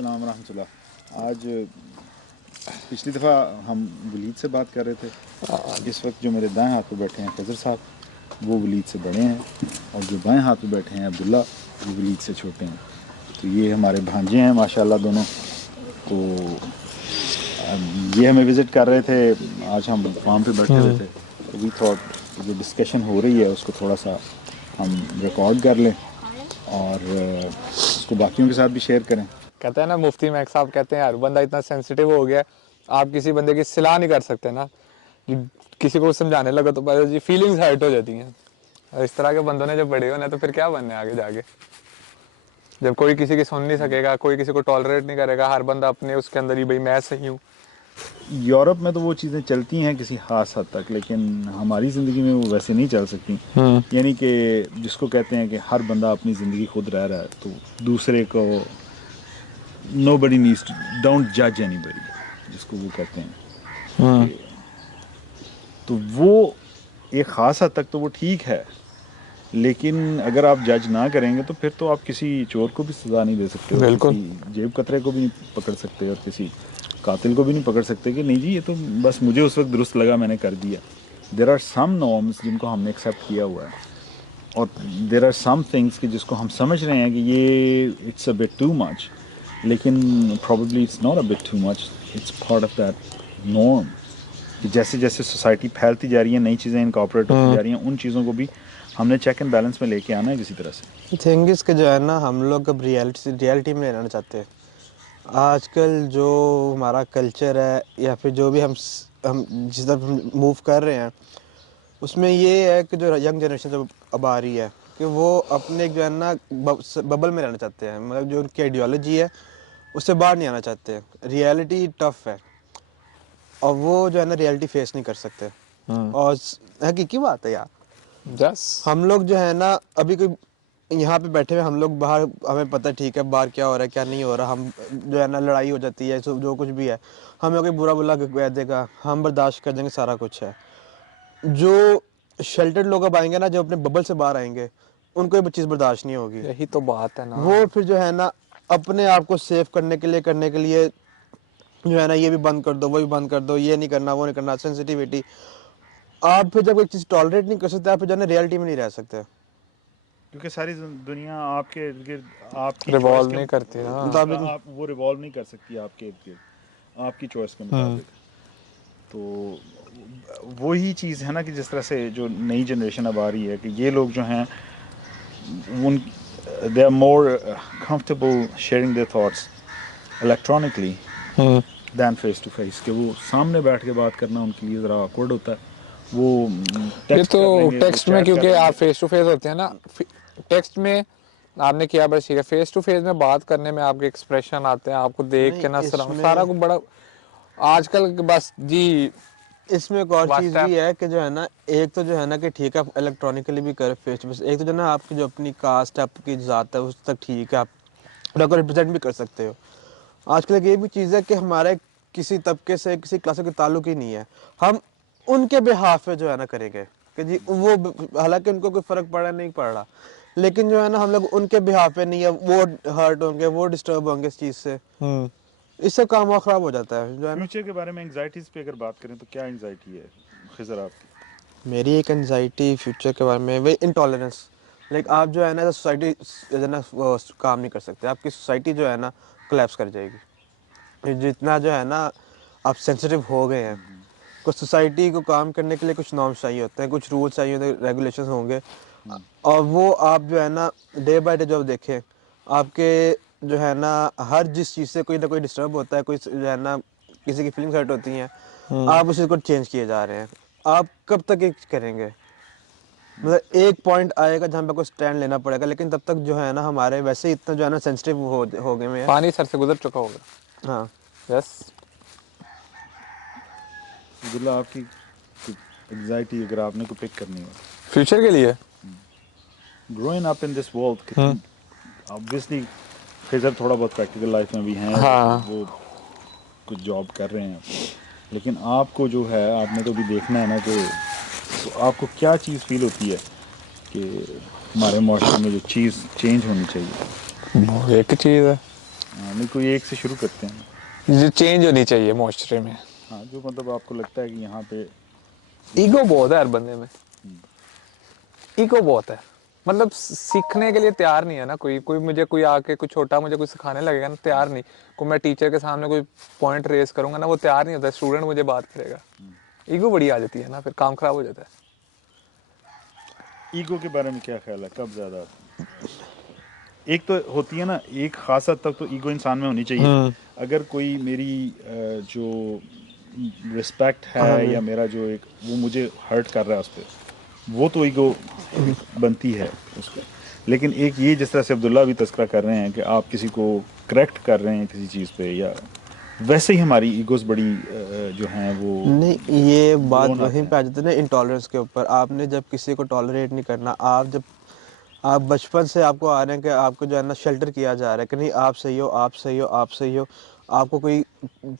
अस्सलाम रहमतुल्लाह। आज पिछली दफ़ा हम वलीद से बात कर रहे थे। इस वक्त जो मेरे दाएं हाथ पे बैठे हैं खज़र साहब, वो वलीद से बड़े हैं, और जो बाएं हाथ पे बैठे हैं अब्दुल्ला, वो वलीद से छोटे हैं। तो ये हमारे भांजे हैं माशाल्लाह दोनों। तो ये हमें विज़िट कर रहे थे, आज हम फार्म पे बैठे हुए थे, तो वी थॉट जो डिस्कशन हो रही है उसको थोड़ा सा हम रिकॉर्ड कर लें और उसको बाकियों के साथ भी शेयर करें। कहते हैं ना, मुफ्ती महक साहब कहते हैं हर बंदा इतना सेंसिटिव हो गया, आप किसी बंदे की सलाह नहीं कर सकते ना, किसी को समझाने लगा तो बस जी फीलिंग्स हर्ट हो जाती हैं। और इस तरह के बंदों ने जब बड़े होने तो फिर क्या बनने आगे जाके, जब कोई किसी की सुन नहीं सकेगा, कोई किसी को टॉलरेट नहीं करेगा, हर बंदा अपने उसके अंदर ही भाई मैं सही हूँ। यूरोप में तो वो चीज़ें चलती हैं किसी ख़ास हद तक, लेकिन हमारी ज़िंदगी में वो वैसे नहीं चल सकती। यानी कि जिसको कहते हैं कि हर बंदा अपनी ज़िंदगी खुद रह रहा है, तो दूसरे को nobody needs to, don't judge anybody, जिसको वो कहते हैं। तो वो एक ख़ास हद तक तो वो ठीक है, लेकिन अगर आप जज ना करेंगे तो फिर तो आप किसी चोर को भी सज़ा नहीं दे सकते हो, किसी जेब कतरे को भी नहीं पकड़ सकते और किसी कातिल को भी नहीं पकड़ सकते कि नहीं जी ये तो बस मुझे उस वक्त दुरुस्त लगा मैंने कर दिया। देर आर सम नॉर्म्स जिनको हमने एक्सेप्ट किया हुआ है, और देर आर सम थिंग्स कि जिसको हम समझ रहे हैं कि ये it's a bit too much, लेकिन probably it's not a bit too much, it's part of that norm. कि जैसे जैसे सोसाइटी फैलती जा रही है, नई चीज़ें इनकॉर्पोरेट होती जा रही हैं, उन चीज़ों को भी हमने चेक एंड बैलेंस में लेके आना है किसी तरह से। थिंग्स के जो है ना, हम लोग अब रियलिटी में रहना चाहते हैं। आजकल जो हमारा कल्चर है या फिर जो भी हम जिस तरफ हम मूव कर रहे हैं, उसमें ये है कि जो यंग जनरेशन जो अब आ रही है कि वो अपने जो है ना बबल में रहना चाहते हैं, मतलब जो उनकी आइडियोलॉजी है उससे बाहर नहीं आना चाहते। रियलिटी टफ है और वो जो है ना रियलिटी फेस नहीं कर सकते। और हकीकी बात है यार, हम लोग जो है ना अभी कोई यहाँ पे बैठे हुए, हम लोग बाहर, हमें पता है ठीक है बाहर क्या हो रहा है क्या नहीं हो रहा, हम जो है ना लड़ाई हो जाती है, जो कुछ भी है हमें कोई बुरा बुला कह देगा, हम बर्दाश्त कर देंगे, सारा कुछ है। जो शेल्टर्ड लोग अब आएंगे ना, जो अपने बबल से बाहर आएंगे, उनको ये चीज़ बर्दाश्त नहीं होगी। यही तो बात है ना। वो फिर जो है ना अपने आप को सेव करने के लिए जो है ना ये भी बंद कर दो, वो भी बंद कर दो, ये नहीं करना, वो नहीं करना, सेंसिटिविटी। आप फिर जब एक चीज़ टॉलरेट नहीं कर सकते, आप फिर जो है ना रियलिटी में नहीं रह सकते, क्योंकि सारी दुनिया आपके इर्द गिर्द आपकी चॉइस रिवॉल्व के नहीं करती ना। मुताबिक। आप वो रिवॉल्व नहीं कर सकती आपके इर्द गिर्द आपकी चॉइस के मुताबिक। तो वही चीज़ है ना कि जिस तरह से जो नई जनरेशन अब आ रही है कि ये लोग जो हैं उन they are more comfortable sharing their thoughts electronically than face to face, कि वो सामने बैठ के बात करना उनके लिए ज़रा ऑकवर्ड होता है। वो ये तो टेक्स्ट में, क्योंकि आप फेस टू फेस होते हैं ना, टेक्स्ट में आपने किया बस ठीक है, फेस टू फेस में बात करने में आपके एक्सप्रेशन आते हैं, आपको देख के ना सारा को बड़ा आजकल बस जी। इसमें एक और चीज़ भी है कि जो है ना, एक तो जो है ना कि ठीक है आप इलेक्ट्रॉनिकली भी करें फेस टू फेस, एक तो जो है ना आपकी जो अपनी कास्ट है, आपकी ज़ात है, उस तक ठीक है, आप को रिप्रेजेंट भी कर सकते हो। आजकल एक ये भी चीज़ है कि हमारे किसी तबके से, किसी क्लास से कोई ताल्लुक ही नहीं है, हम उनके बिहाफ पे जो है ना करेंगे कि जी वो, हालांकि उनको कोई फ़र्क पड़ा नहीं पड़ रहा, लेकिन जो है ना हम लोग उनके बिहाफ पे नहीं है, वो हर्ट होंगे, वो डिस्टर्ब होंगे इस चीज़ से, इससे काम ख़राब हो जाता है जो है ना। फ्यूचर के बारे में एंग्जाइटीज़ पे अगर बात करें तो क्या एंग्जाइटी है खिज़र आपकी? मेरी एक एंजाइटी फ्यूचर के बारे में वही इंटॉलरेंस। लाइक आप जो है ना सोसाइटी जो है ना वो काम नहीं कर सकते, आपकी सोसाइटी जो है ना कोलैप्स कर जाएगी। जितना जो है ना आप सेंसिटिव हो गए हैं, कुछ सोसाइटी को काम करने के लिए कुछ नॉर्म्स चाहिए होते हैं, कुछ रूल्स चाहिए होते हैं, रेगुलेशंस होंगे, और वो आप जो है ना डे बाय डे जब देखें, आपके जो है ना हर जिस चीज़ से कोई ना कोई डिस्टर्ब होता है, कोई जो है ना किसी की फीलिंग्स हर्ट होती हैं, आप उसी को चेंज किए जा रहे हैं। आप कब तक ये करेंगे? मतलब एक पॉइंट आएगा जहाँ पे आपको स्टैंड लेना पड़ेगा, लेकिन तब तक जो है ना हमारे वैसे ही इतना जो है ना सेंसिटिव हो गए हैं, पानी सर से गुजर चुका होगा। हाँ यस। अब्दुल्ला आपकी एंग्जाइटी अगर आपने को पिक करनी हो फ्यूचर के लिए, growing up in this world, obviously Khizar थोड़ा बहुत प्रैक्टिकल लाइफ में भी हैं, वो कुछ जॉब कर रहे हैं, लेकिन आपको जो है आपने तो भी देखना है ना कि तो आपको क्या चीज़ फील होती है कि हमारे माशरे में जो चीज़ चेंज होनी चाहिए? वो एक चीज़ है। नहीं, कोई एक से शुरू करते हैं। ये चेंज होनी चाहिए माशरे में। हाँ, जो मतलब आपको लगता है कि यहाँ पे ईगो बहुत है हर बंदे में, ईगो बहुत है, मतलब सीखने के लिए तैयार नहीं है ना कोई। कोई मुझे कोई आके कोई छोटा मुझे कुछ सिखाने लगेगा ना, तैयार नहीं। कोई मैं टीचर के सामने कोई पॉइंट रेस करूंगा ना, वो तैयार नहीं होता, स्टूडेंट मुझे बात करेगा। ईगो बड़ी आ जाती है ना, फिर काम खराब हो जाता है। ईगो के बारे में क्या ख्याल है, कब ज़्यादा? एक तो होती है ना, एक ख़ास हद तक तो ईगो इंसान में होनी चाहिए। अगर कोई मेरी जो रिस्पेक्ट है या मेरा जो एक वो मुझे हर्ट कर रहा है उस पर, वो तो ईगो बनती है उस पर। लेकिन एक ये, जिस तरह से अब्दुल्ला भी तस्करा कर रहे हैं कि आप किसी को करेक्ट कर रहे हैं किसी चीज़ पे, या वैसे ही हमारी ईगोज़ बड़ी जो हैं वो नहीं, ये बात ड्रोन आते वहीं हैं। पे आ जाती है ना इंटॉलरेंस के ऊपर। आपने जब किसी को टॉलरेट नहीं करना, आप बचपन से आपको आ रहे हैं कि आपको जो है ना शेल्टर किया जा रहा है कि नहीं आप सही हो, आप सही हो, आप सही हो। आपको कोई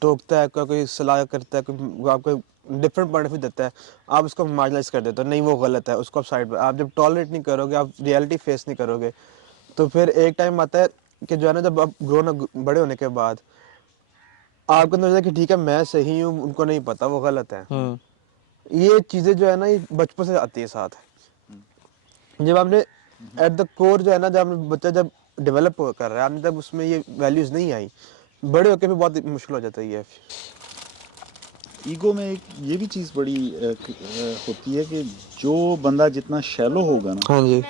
टोकता है, कोई सलाह करता है, कोई आपको डिफरेंट पॉइंट ऑफ व्यू देता है, आप उसको मार्जिनलाइज कर देते हो, नहीं वो गलत है, उसको आप साइड पर। आप जब टॉलरेट नहीं करोगे, आप रियलिटी फेस नहीं करोगे, तो फिर एक टाइम आता है कि जो है ना, जब आप बड़े होने के बाद आपको अंदर होता है कि ठीक है मैं सही हूँ, उनको नहीं पता वो गलत है। ये चीज़ें जो है ना, ये बचपन से आती है साथ। जब आपने एट द कोर जो है ना, जब बच्चा जब डेवलप कर रहा है, आपने जब उसमें ये वैल्यूज नहीं आई, बड़े होकर भी बहुत मुश्किल हो जाता है ये। ईगो में एक ये भी चीज़ बड़ी होती है कि जो बंदा जितना शैलो होगा ना, हाँ जी।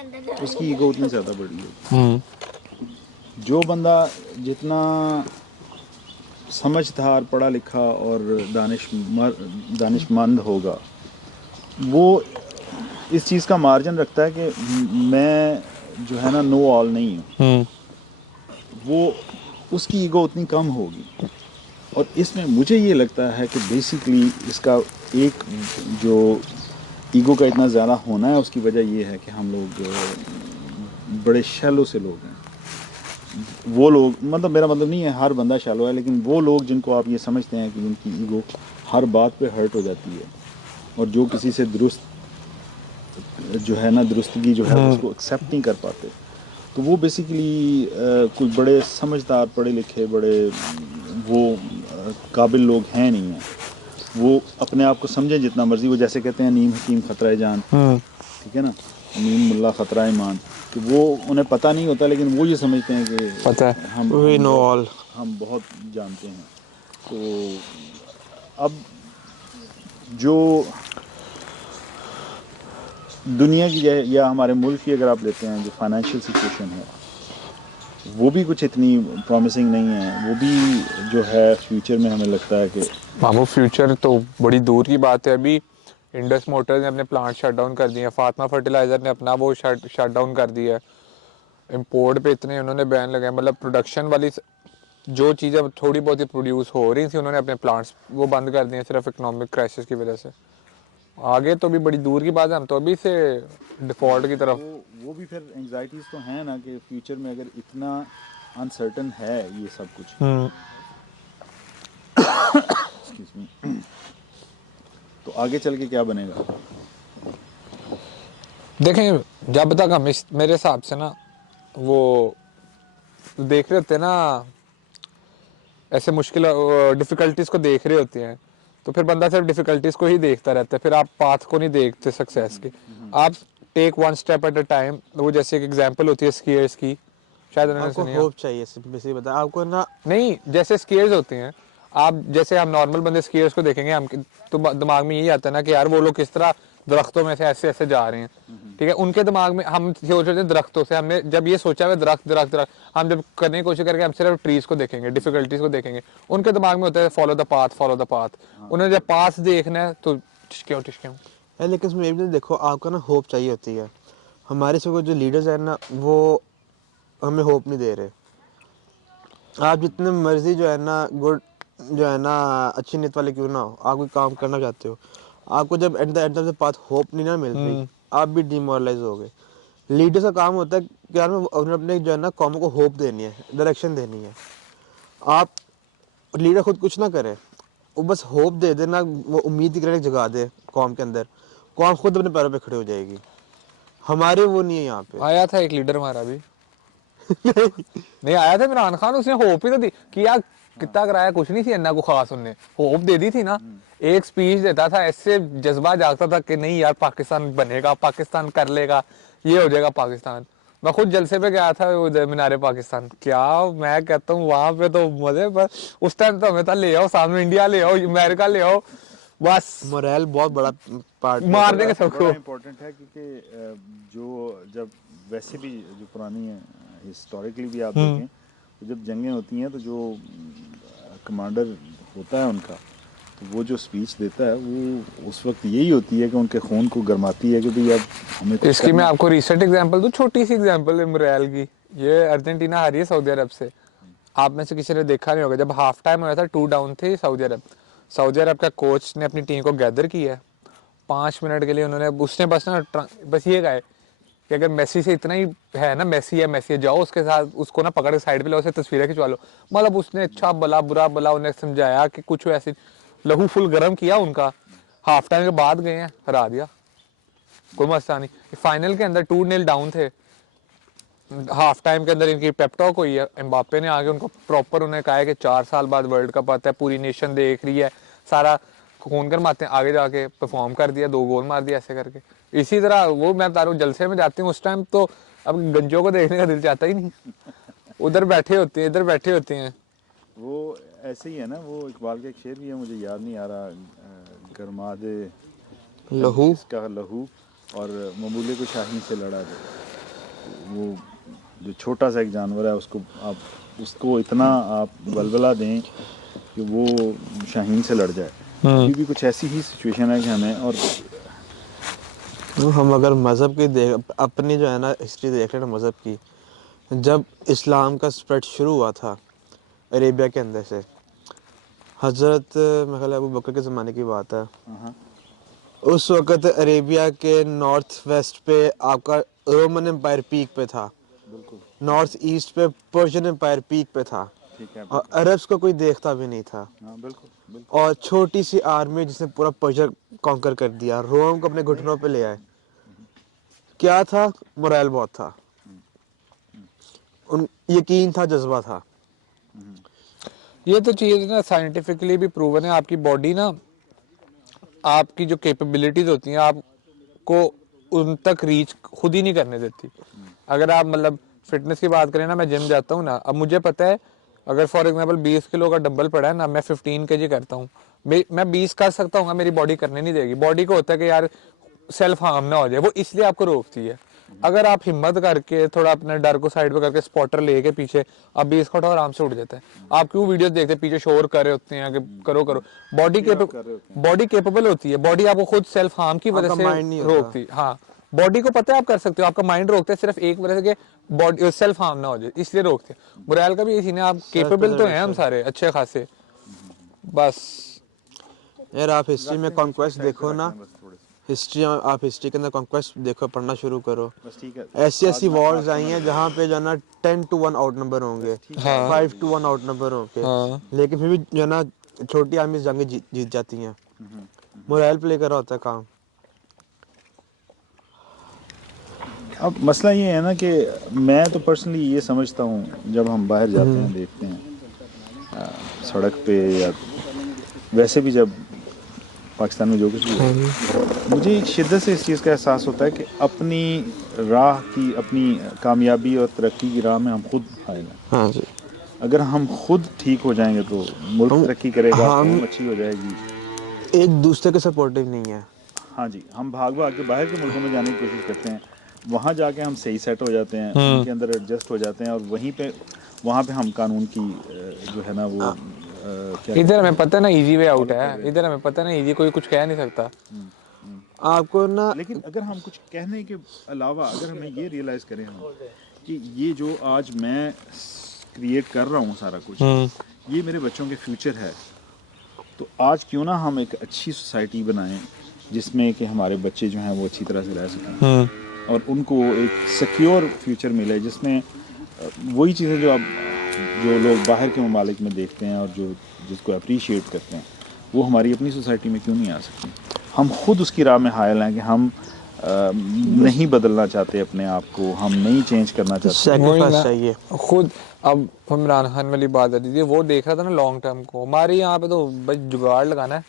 उसकी ईगो उतनी ज़्यादा बड़ी होगी। जो बंदा जितना समझदार, पढ़ा लिखा और दानिशमंद होगा, वो इस चीज़ का मार्जिन रखता है कि मैं जो है ना नो ऑल नहीं हूँ, वो उसकी ईगो उतनी कम होगी। और इसमें मुझे ये लगता है कि बेसिकली इसका एक जो ईगो का इतना ज़्यादा होना है, उसकी वजह ये है कि हम लोग बड़े शैलो से लोग हैं। वो लोग, मतलब मेरा मतलब नहीं है हर बंदा शैलो है, लेकिन वो लोग जिनको आप ये समझते हैं कि उनकी ईगो हर बात पे हर्ट हो जाती है, और जो किसी से दुरुस्त जो है ना दुरुस्तगी जो है उसको एक्सेप्ट नहीं कर पाते, तो वो बेसिकली कुछ बड़े समझदार, पढ़े लिखे, बड़े वो काबिल लोग हैं नहीं हैं। वो अपने आप को समझे जितना मर्जी, वो जैसे कहते हैं नीम हकीम खतरा जान, ठीक है ना, नीम मुल्ला खतरा ईमान, कि वो उन्हें पता नहीं होता, लेकिन वो ये समझते हैं कि पता है हम बहुत जानते हैं। तो अब जो दुनिया की या हमारे मुल्क की अगर आप लेते हैं, जो फाइनेंशियल सिचुएशन है, वो भी कुछ इतनी प्रॉमिसिंग नहीं है। वो भी जो है फ्यूचर में हमें लगता है कि मामू फ्यूचर तो बड़ी दूर की बात है। अभी इंडस मोटर्स ने अपने प्लांट शट डाउन कर दिए हैं, फातिमा फर्टिलाइज़र ने अपना वो शट डाउन कर दिया है, इंपोर्ट पे इतने उन्होंने बैन लगाए। मतलब प्रोडक्शन वाली जो चीज़ें थोड़ी बहुत ही प्रोड्यूस हो रही थी, उन्होंने अपने प्लांट्स वो बंद कर दिए सिर्फ इकोनॉमिक क्राइसिस की वजह से। आगे तो भी बड़ी दूर की बात है, हम तो अभी से डिफॉल्ट की तरफ। वो भी फिर एंग्जाइटीज तो हैं ना कि फ्यूचर में अगर इतना अनसर्टन है ये सब कुछ, Excuse me, तो आगे चल के क्या बनेगा? देखें, जब तक हम मेरे हिसाब से ना वो देख रहे होते हैं ना, ऐसे मुश्किल डिफ़िकल्टीज को देख रहे होते हैं, तो फिर बंदा सिर्फ डिफ़िकल्टीज को ही देखता रहता है, फिर आप पाथ को नहीं देखते सक्सेस की। आप take one step at a time. वो जैसे एक एग्जांपल होती है स्कीयर्स की, शायद उन्होंने आपको सुनी है। होप चाहिए, बेसिकली बता आपको ना। नहीं, जैसे स्कीयर्स होते हैं, आप जैसे हम नॉर्मल बंदे स्कीयर्स को देखेंगे, हम तो दिमाग में यही आता है ना कि यार वो लोग किस तरह दरख्तों में से ऐसे ऐसे जा रहे हैं, ठीक है। उनके दिमाग में हम सोच रहे थे दरख्तों से, हमने जब ये सोचा है दरख्त दरख्त दरख्त, हम जब करने की कोशिश करके हम सिर्फ ट्रीज को देखेंगे, डिफिकल्टीज को देखेंगे। उनके दिमाग में होता है follow the path, follow the path. उन्हें जब पाथ देखना है तो टिश्क्यों है, लेकिन उसमें ये भी तो देखो, आपका ना होप चाहिए होती है। हमारे सब जो लीडर्स हैं ना, वो हमें होप नहीं दे रहे। आप जितने मर्जी जो है ना गुड, जो है ना अच्छी नीयत वाले क्यों ना हो, आप कोई काम करना चाहते हो, आपको जब at the end of the path hope नहीं ना मिल रही, आप भी डिमोरलाइज हो गए। लीडर्स का काम होता है कि यार उन्हें अपने जो है ना कौम को होप देनी है, डायरेक्शन देनी है। आप लीडर खुद कुछ ना करे, वो बस होप दे देना, वो उम्मीद की किरण जगा दे कौम के अंदर, कौम खुद अपने पैरों पे खड़ी हो जाएगी। हमारे वो नहीं है यहाँ पे। आया था एक लीडर हमारा भी, नहीं आया था इमरान खान, उसने होप ही तो दी कि यार कितना कराया, कुछ नहीं थी अन्ना को खास, उनने होप दे दी थी ना। एक स्पीच देता था, ऐसे जज्बा जागता था कि नहीं यार पाकिस्तान बनेगा, पाकिस्तान कर लेगा, ये हो जाएगा पाकिस्तान। मैं खुद जलसे पे गया था उधर मीनारे पाकिस्तान, क्या मैं कहता हूँ वहां पे तो मजे, पर उस टाइम तो हमें था ले आओ सामने, इंडिया ले आओ, अमेरिका ले आओ, बस मोरल बहुत बड़ा पार्ट है। मार देंगे सबको। बड़ा इम्पोर्टेंट है क्योंकि जो जब वैसे भी जो पुरानी हिस्टोरिकली भी आप देखें तो जब जंगें होती हैं तो जो कमांडर होता है उनका, तो वो जो स्पीच देता है वो उस वक्त यही होती है कि उनके खून को गरमाती है कि भाई अब हमें कुछ इसकी मैं करना है। आपको रिसेंट एग्जांपल दूं, छोटी सी एग्जांपल है मोरेल की। ये अर्जेंटीना हारी है सऊदी अरब से, आप में से किसी ने देखा नहीं होगा, जब हाफ टाइम हुआ था 2 डाउन थे सऊदी अरब। सऊदी अरब का कोच ने अपनी टीम को गैदर किया है, 5 मिनट के लिए उन्होंने, उसने बस ना बस ये कहा है कि अगर मेसी से इतना ही है ना, मेसी है जाओ उसके साथ, उसको ना पकड़ के साइड पे लो, उसे तस्वीरें खिंचवा लो। मतलब उसने अच्छा भला बुरा भला उन्हें समझाया कि कुछ ऐसी, लहू फुल गर्म किया उनका। हाफ टाइम के बाद गए हैं, हरा दिया, कोई मसला नहीं। फाइनल के अंदर 2-0 डाउन थे, हाफ टाइम के अंदर इनकी पेपटॉक हुई है, एम्बापे ने आगे उनको प्रॉपर उन्हें कहा है कि 4 साल बाद वर्ल्ड कप आता है, पूरी नेशन देख रही है, सारा खून गरमाते हैं, आगे जाके परफॉर्म कर दिया, 2 गोल मार दिया ऐसे करके। इसी तरह वो मैं बता रहा हूँ, जलसे में जाती हूँ उस टाइम तो अब गंजों को देखने का दिल चाहता ही नहीं, उधर बैठे होते हैं, इधर बैठे होते हैं। वो ऐसे ही है ना, वो इकबाल का एक शेर भी है, मुझे याद नहीं आ रहा, गरमा दे लहू इसका लहू और ममूले को शाहीन से लड़ा दे। वो जो छोटा सा एक जानवर है उसको आप उसको इतना आप बलबला दें कि वो शाहीन से लड़ जाए। अभी भी कुछ ऐसी ही सिचुएशन है कि हमें, और हम अगर मज़हब की देख, अपनी जो है ना हिस्ट्री देख रहे हैं मज़हब की, जब इस्लाम का स्प्रेड शुरू हुआ था अरेबिया के अंदर से, हज़रत मेरे ख्याल अबू बकर के ज़माने की बात है, उस वक़्त अरेबिया के नॉर्थ वेस्ट पे आपका रोमन एम्पायर पीक पे था, नॉर्थ ईस्ट पे पर्शियन एम्पायर पीक पे था, ठीक है, और अरब्स को कोई देखता भी नहीं था। हाँ बिल्कुल बिल्कुल। और छोटी सी आर्मी जिसने पूरा पर्शिया कॉन्कर कर दिया, रोम को अपने घुटनों पे ले आए। क्या था? मोरल बहुत था, उन यकीन था, जज्बा था। ये तो चीज़ ना साइंटिफिकली भी प्रूवन है, आपकी बॉडी ना आपकी जो कैपेबिलिटीज होती हैं आपको उन तक रीच खुद ही नहीं करने देती। अगर आप मतलब फिटनेस की बात करें ना, मैं जिम जाता हूँ ना, अब मुझे पता है अगर फॉर एग्जांपल 20 किलो का डंबल पड़ा है ना, मैं 15 kg करता हूँ, मैं 20 कर सकता हूँ, मेरी बॉडी करने नहीं देगी। बॉडी को होता है कि यार सेल्फ हार्म ना हो जाए, वो इसलिए आपको रोकती है। अगर आप हिम्मत करके थोड़ा अपने डर को साइड पे करके स्पॉटर लेके पीछे आप 20 का उठाओ, आराम से उठ जाता है। आप क्यों वीडियोस देखते हैं, पीछे शोर कर रहे होते हैं कि करो करो, बॉडी केपेबल होती है, बॉडी आपको खुद सेल्फ हार्म की वजह आपका माइंड नहीं से होता। रोकती। हाँ, बॉडी को पता है आप कर सकते हो, आपका माइंड रोकता है सिर्फ एक वजह से कि बॉडी सेल्फ हार्म ना हो जाए, इसलिए रोकते हैं। मोरल का भी यही है, आप केपेबल तो हैं हम सारे अच्छे खासे, बस। यार आप हिस्ट्री में कॉन्क्वेस्ट देखो ना, हिस्ट्री आप हिस्ट्री के अंदर कॉन्क्वेस्ट देखो, पढ़ना शुरू करो, बस ठीक है। ऐसी ऐसी वॉर्स आई हैं जहाँ पे जो है ना 10-1 आउट नंबर होंगे, 5-1 आउट नंबर होंगे, लेकिन फिर भी जो है ना छोटी आर्मी जंगें जीत जाती हैं। मोरल प्ले कर रहा होता है काम। अब मसला ये है ना कि मैं तो पर्सनली ये समझता हूँ, जब हम बाहर जाते हैं देखते हैं सड़क पे या वैसे भी जब पाकिस्तान में जो कुछ भी है, मुझे एक शिद्दत से इस चीज़ का एहसास होता है कि अपनी राह की, अपनी कामयाबी और तरक्की की राह में हम खुद हायल हैं। हाँ जी, अगर हम खुद ठीक हो जाएंगे तो मुल्क तरक्की करेगा, हम कौम अच्छी हो जाएगी। एक दूसरे के सपोर्टिव नहीं है। हाँ जी, हम भाग भाग के बाहर के मुल्कों में जाने की कोशिश करते हैं, वहाँ जाके हम सही सेट हो जाते हैं, उनके अंदर एडजस्ट हो जाते हैं, और वहाँ पे हम कानून की जो है ना वो इधर हमें पता है ना इजी वे आउट है, इधर हमें पता है ना इजी, कोई कुछ कह नहीं सकता आपको ना। लेकिन अगर हम कुछ कहने के अलावा अगर हमें ये रियलाइज़ करें हम कि ये जो आज मैं क्रिएट कर रहा हूँ सारा कुछ, ये मेरे बच्चों के फ्यूचर है, तो आज क्यों ना हम एक अच्छी सोसाइटी बनाएं जिसमें कि हमारे बच्चे जो हैं वो अच्छी तरह से रह सकें और उनको एक सिक्योर फ्यूचर मिले, जिसमें वही चीज़ें जो लोग बाहर के ममालिक में देखते हैं और जिसको अप्रिशिएट करते हैं, वो हमारी अपनी सोसाइटी में क्यों नहीं आ सकती। हम खुद उसकी राह में हायल हैं कि हम नहीं बदलना चाहते अपने आप को, हम नहीं चेंज करना चाहते। Sacrifice वही ना, चाहिए। खुद अब इमरान खान वाली बात आती थी, वो देख रहा था ना लॉन्ग टर्म को। हमारे यहाँ पे तो बस जुगाड़ लगाना है,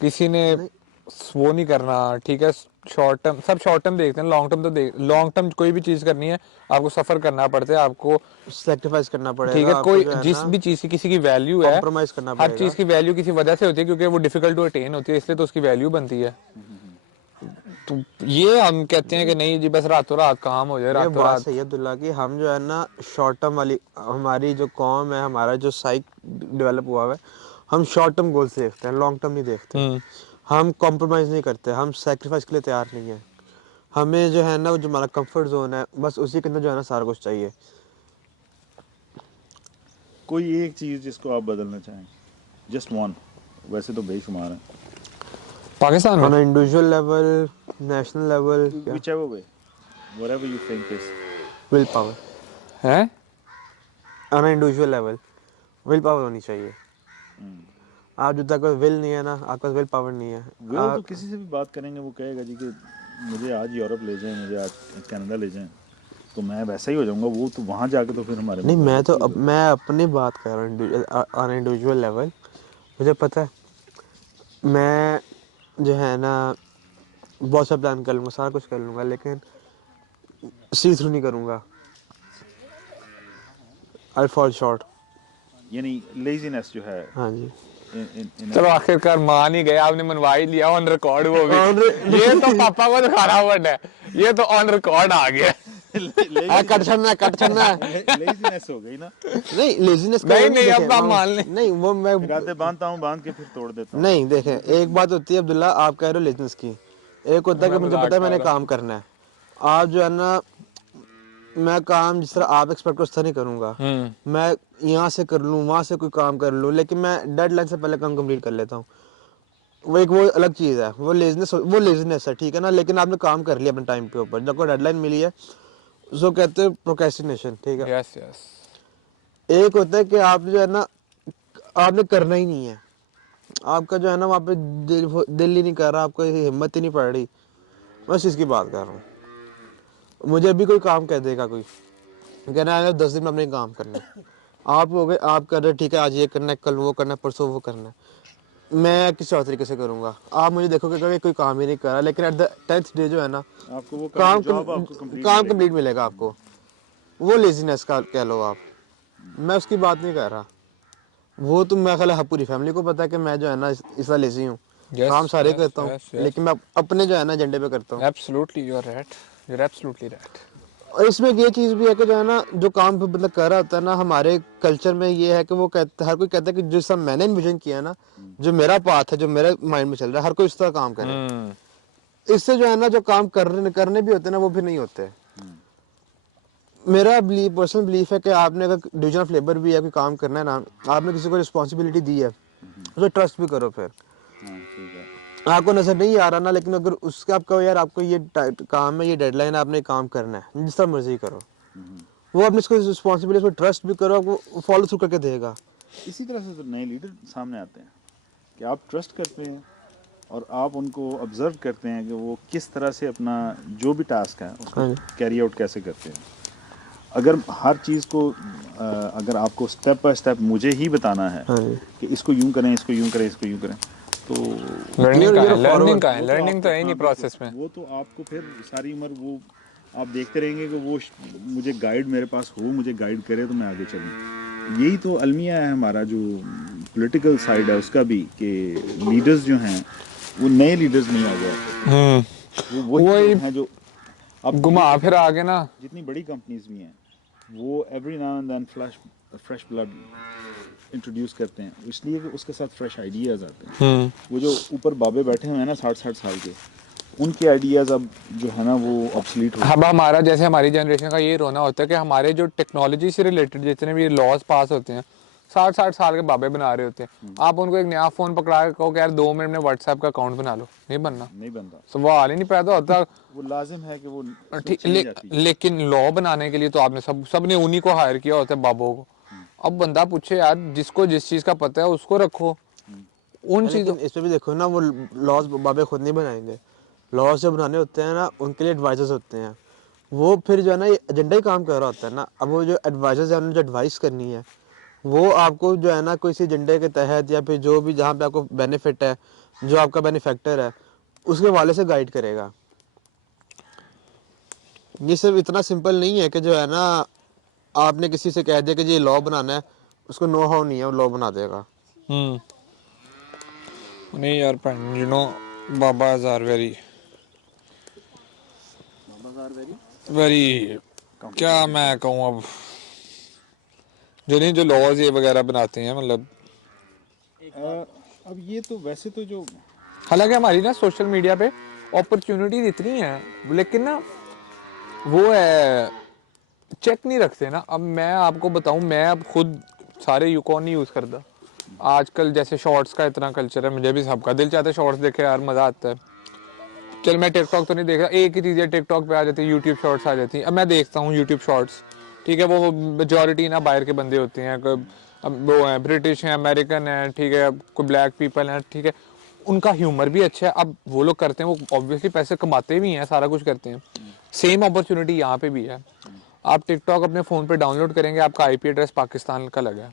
किसी ने वो नहीं करना, ठीक है। शॉर्ट टर्म, सब शॉर्ट टर्म देखते हैं, लॉन्ग टर्म तो देख, लॉन्ग टर्म कोई भी चीज़ करनी है आपको सफ़र करना पड़ता है, आपको सेक्रीफाइस करना ठीक पड़ेगा है। आपको, कोई जो है जिस ना भी चीज़ की किसी की वैल्यू है, कॉम्प्रोमाइज करना हर पड़ेगा। चीज़ की वैल्यू किसी वजह से होती है, क्योंकि वो डिफिकल्ट टू अटेन होती है, इसलिए तो उसकी वैल्यू बनती है। तो ये हम कहते हैं कि नहीं जी बस रातों रात काम हो जाए, ये रातों बात रात। सही है अब्दुल्ला की, हम जो है ना शॉर्ट टर्म वाली, हमारी जो कॉम है, हमारा जो साइक डेवलप हुआ है, हम शॉर्ट टर्म गोल से देखते हैं, लॉन्ग टर्म नहीं देखते। हम कॉम्प्रोमाइज़ नहीं करते, हम सेक्रीफाइस के लिए तैयार नहीं है। हमें जो है ना वो जो हमारा कंफर्ट जोन है, बस उसी के अंदर जो है ना सारा कुछ चाहिए। कोई एक चीज़ जिसको आप बदलना चाहें, जस्ट वन, वैसे तो बेशुमार है। पाकिस्तान ऑन में individual level, national level, whichever way, whatever you think is। Will power. है, on individual level will power होनी चाहिए। आप जब तक विल नहीं है ना, आपके पास विल पावर नहीं है। वो तो किसी से भी बात करेंगे वो कहेगा जी कि मुझे आज यूरोप ले जाएं, मुझे आज कनाडा ले जाएं, तो मैं वैसा ही हो जाऊंगा। वो तो वहाँ जाके तो फिर हमारे नहीं, मैं तो मुकाबले मैं अपनी बात कर रहा हूँ ऑन इंडिविजुअल लेवल। मुझे पता है मैं जो है ना बहुत सा प्लान कर लूँगा, सारा कुछ कर लूँगा, लेकिन सी थ्रू नहीं करूँगा। I fall short. यानी लेजीनेस जो है हाँ जी। चलो आखिरकार मान ही गए, आपने मनवा ही लिया ऑन रिकॉर्ड वो भी। ये तो पापा को दिखाना पड़ है, ये तो ऑन रिकॉर्ड आ गया। कट छड़ना लेजीनेस हो गई ना। नहीं, लेजीनेस नहीं नहीं अब आप मान लें। नहीं, वो मैं इरादे बांधता हूँ, बांध के फिर तोड़ देता हूँ। नहीं, देखें, एक बात होती है अब्दुल्ला, आप कह रहे हो लेजीनेस की, एक होता है कि मुझे पता है मैंने काम करना है। आप जो है ना, मैं काम जिस तरह आप एक्सपेक्ट करो उस तरह नहीं करूँगा। मैं यहाँ से कर लूँ, वहाँ से कोई काम कर लूँ, लेकिन मैं डेडलाइन से पहले काम कंप्लीट कर लेता हूँ। वो अलग चीज़ है, वो लेजीनेस है, ठीक है ना। लेकिन आपने काम कर लिया अपने टाइम के ऊपर, जब कोई डेडलाइन मिली है, उसको कहते हैं प्रोक्रेस्टिनेशन, ठीक है। Yes yes. एक होता है कि आप जो है ना, आपने करना ही नहीं है, आपका जो है ना वहाँ पे दिल ही नहीं कर रहा, आपको हिम्मत ही नहीं पड़ रही। मैं इस चीज़ की बात कर रहा हूँ। मुझे अभी कोई काम कह देगा, कोई कहना है 10 दिन में अपने काम करना है, आप हो गए, आप कर रहे ठीक है, आज ये करना है, कल वो करना है, परसों वो करना है, मैं किसी और तरीके से करूँगा। आप मुझे देखोगे कि कोई काम ही नहीं कर रहा, लेकिन एट द 10th डे जो है ना आपको वो काम काम कंप्लीट मिलेगा आपको। वो लेजीनेस का कह लो आप, मैं उसकी बात नहीं कर रहा। वो तो मैं ख्याल है पूरी फैमिली को पता है कि मैं जो है ना इस तरह लेजी हूँ। काम सारे करता हूँ, लेकिन मैं अपने जो है ना एजेंडे पे करता हूँ। Absolutely you are right, you are absolutely right. और इसमें ये चीज़ भी है कि जो है ना, जो काम मतलब कर रहा होता है ना, हमारे कल्चर में ये है कि वो कहता, हर कोई कहता है कि जो सब मैंने इन्विजन किया है ना, जो मेरा पाथ है, जो मेरे माइंड में चल रहा है, हर कोई इस तरह काम करे। इससे जो है ना, जो काम करने भी होते हैं ना, वो भी नहीं होते। मेरा पर्सनल बिलीफ है कि आपने अगर डिवीजन ऑफ लेबर भी है, कोई काम करना है ना, आपने किसी को रिस्पॉन्सिबिलिटी दी है, उसे ट्रस्ट भी करो। फिर आपको नजर नहीं आ रहा ना, लेकिन अगर उसका आपका यार आपको ये काम है, ये डेडलाइन है, आपने काम करना है, जिस तरह मर्जी करो, वो अपने इसको रिस्पॉन्सिबिलिटी, उसको ट्रस्ट भी करो, आपको फॉलो थ्रू करके देगा। इसी तरह से तो नए लीडर सामने आते हैं कि आप ट्रस्ट करते हैं और आप उनको ऑब्जर्व करते हैं कि वो किस तरह से अपना जो भी टास्क है उसको कैरी आउट कैसे करते हैं। अगर हर चीज़ को अगर आपको स्टेप बाय स्टेप मुझे ही बताना है कि इसको यूं करें, इसको यूं करें, इसको यूं करें, तो लर्निंग तो है नहीं प्रोसेस में। वो तो आपको फिर सारी उम्र वो आप देखते रहेंगे कि वो मुझे गाइड मेरे पास हो, मुझे गाइड करे तो मैं आगे चलूँ। यही तो अलमिया है हमारा जो पॉलिटिकल साइड है उसका भी, कि लीडर्स जो हैं वो नए लीडर्स नहीं आ गए, वो वही हैं जो अब घुमा फिर आगे ना। जितनी बड़ी कंपनीज भी हैं वो every now and then fresh blood introduce करते हैं, इसलिए कि उसके साथ फ्रेश आइडियाज़ आते हैं। वो जो ऊपर बाबे बैठे हुए हैं ना 60-60 साल के, उनके आइडियाज़ अब जो है ना वो ऑब्सोलीट हो। अब हमारा जैसे हमारी जनरेशन का ये रोना होता है कि हमारे जो टेक्नोलॉजी से रिलेटेड जितने भी लॉज पास होते हैं 60-60 साल के बाबे बना रहे होते हैं। आप उनको एक नया फ़ोन पकड़ा के कहो कि यार 2 मिनट में व्हाट्सएप का अकाउंट बना लो, नहीं बनता, सवाल ही नहीं पैदा होता। वो लाजिम है कि वो ठीक, लेकिन लॉ बनाने के लिए तो आपने सब ने उन्हीं को हायर किया होता है, बाबों को। अब बंदा पूछे यार, जिसको जिस चीज़ का पता है उसको रखो उन चीज़ों। इस पे भी देखो ना, वो लॉज बाबे खुद नहीं बनाएंगे, लॉज जो बनाने होते हैं ना उनके लिए एडवाइजर्स होते हैं, वो फिर जो है ना ये एजेंडा ही काम कर रहा होता है ना। अब वो जो एडवाइजर्स है उन्होंने जो एडवाइस करनी है वो आपको जो है ना किसी एजेंडे के तहत या फिर जो भी जहाँ पे आपको बेनिफिट है, जो आपका बेनिफैक्टर है उसके वाले से गाइड करेगा। ये सब इतना सिंपल नहीं है कि जो है ना आपने किसी से कह दिया कि जी लॉ बनाना है, उसको नो हाउ नहीं है, वो लॉ बना देगा। नहीं यार you know babas are very very क्या मैं कहूँ अब, जो नहीं जो लॉज ये वगैरह बनाते हैं मतलब। अब ये तो वैसे तो जो हालांकि हमारी ना सोशल मीडिया पे अपॉर्चुनिटीज इतनी हैं लेकिन ना वो है चेक नहीं रखते ना। अब मैं आपको बताऊं, मैं अब खुद सारे यूकॉन नहीं यूज़ करता आजकल। जैसे शॉर्ट्स का इतना कल्चर है, मुझे भी सबका दिल चाहता है शॉर्ट्स देखे यार, मज़ा आता है। चल मैं टिकटॉक तो नहीं देख रहा, एक ही चीज़ है टिकटॉक पे आ जाती है, यूट्यूब शॉर्ट्स आ जाती है। अब मैं देखता हूँ यूट्यूब शॉर्ट्स, ठीक है, वो मेजॉरिटी ना बाहर के बंदे होते हैं, अब वो हैं ब्रिटिश हैं, अमेरिकन हैं, ठीक है, कोई ब्लैक पीपल हैं, ठीक है, उनका ह्यूमर भी अच्छा है। अब वो लोग करते हैं, वो ऑब्वियसली पैसे कमाते भी हैं, सारा कुछ करते हैं। सेम अपॉर्चुनिटी यहाँ पे भी है। आप टिकटॉक अपने फ़ोन पे डाउनलोड करेंगे, आपका आईपी एड्रेस पाकिस्तान का लगा है।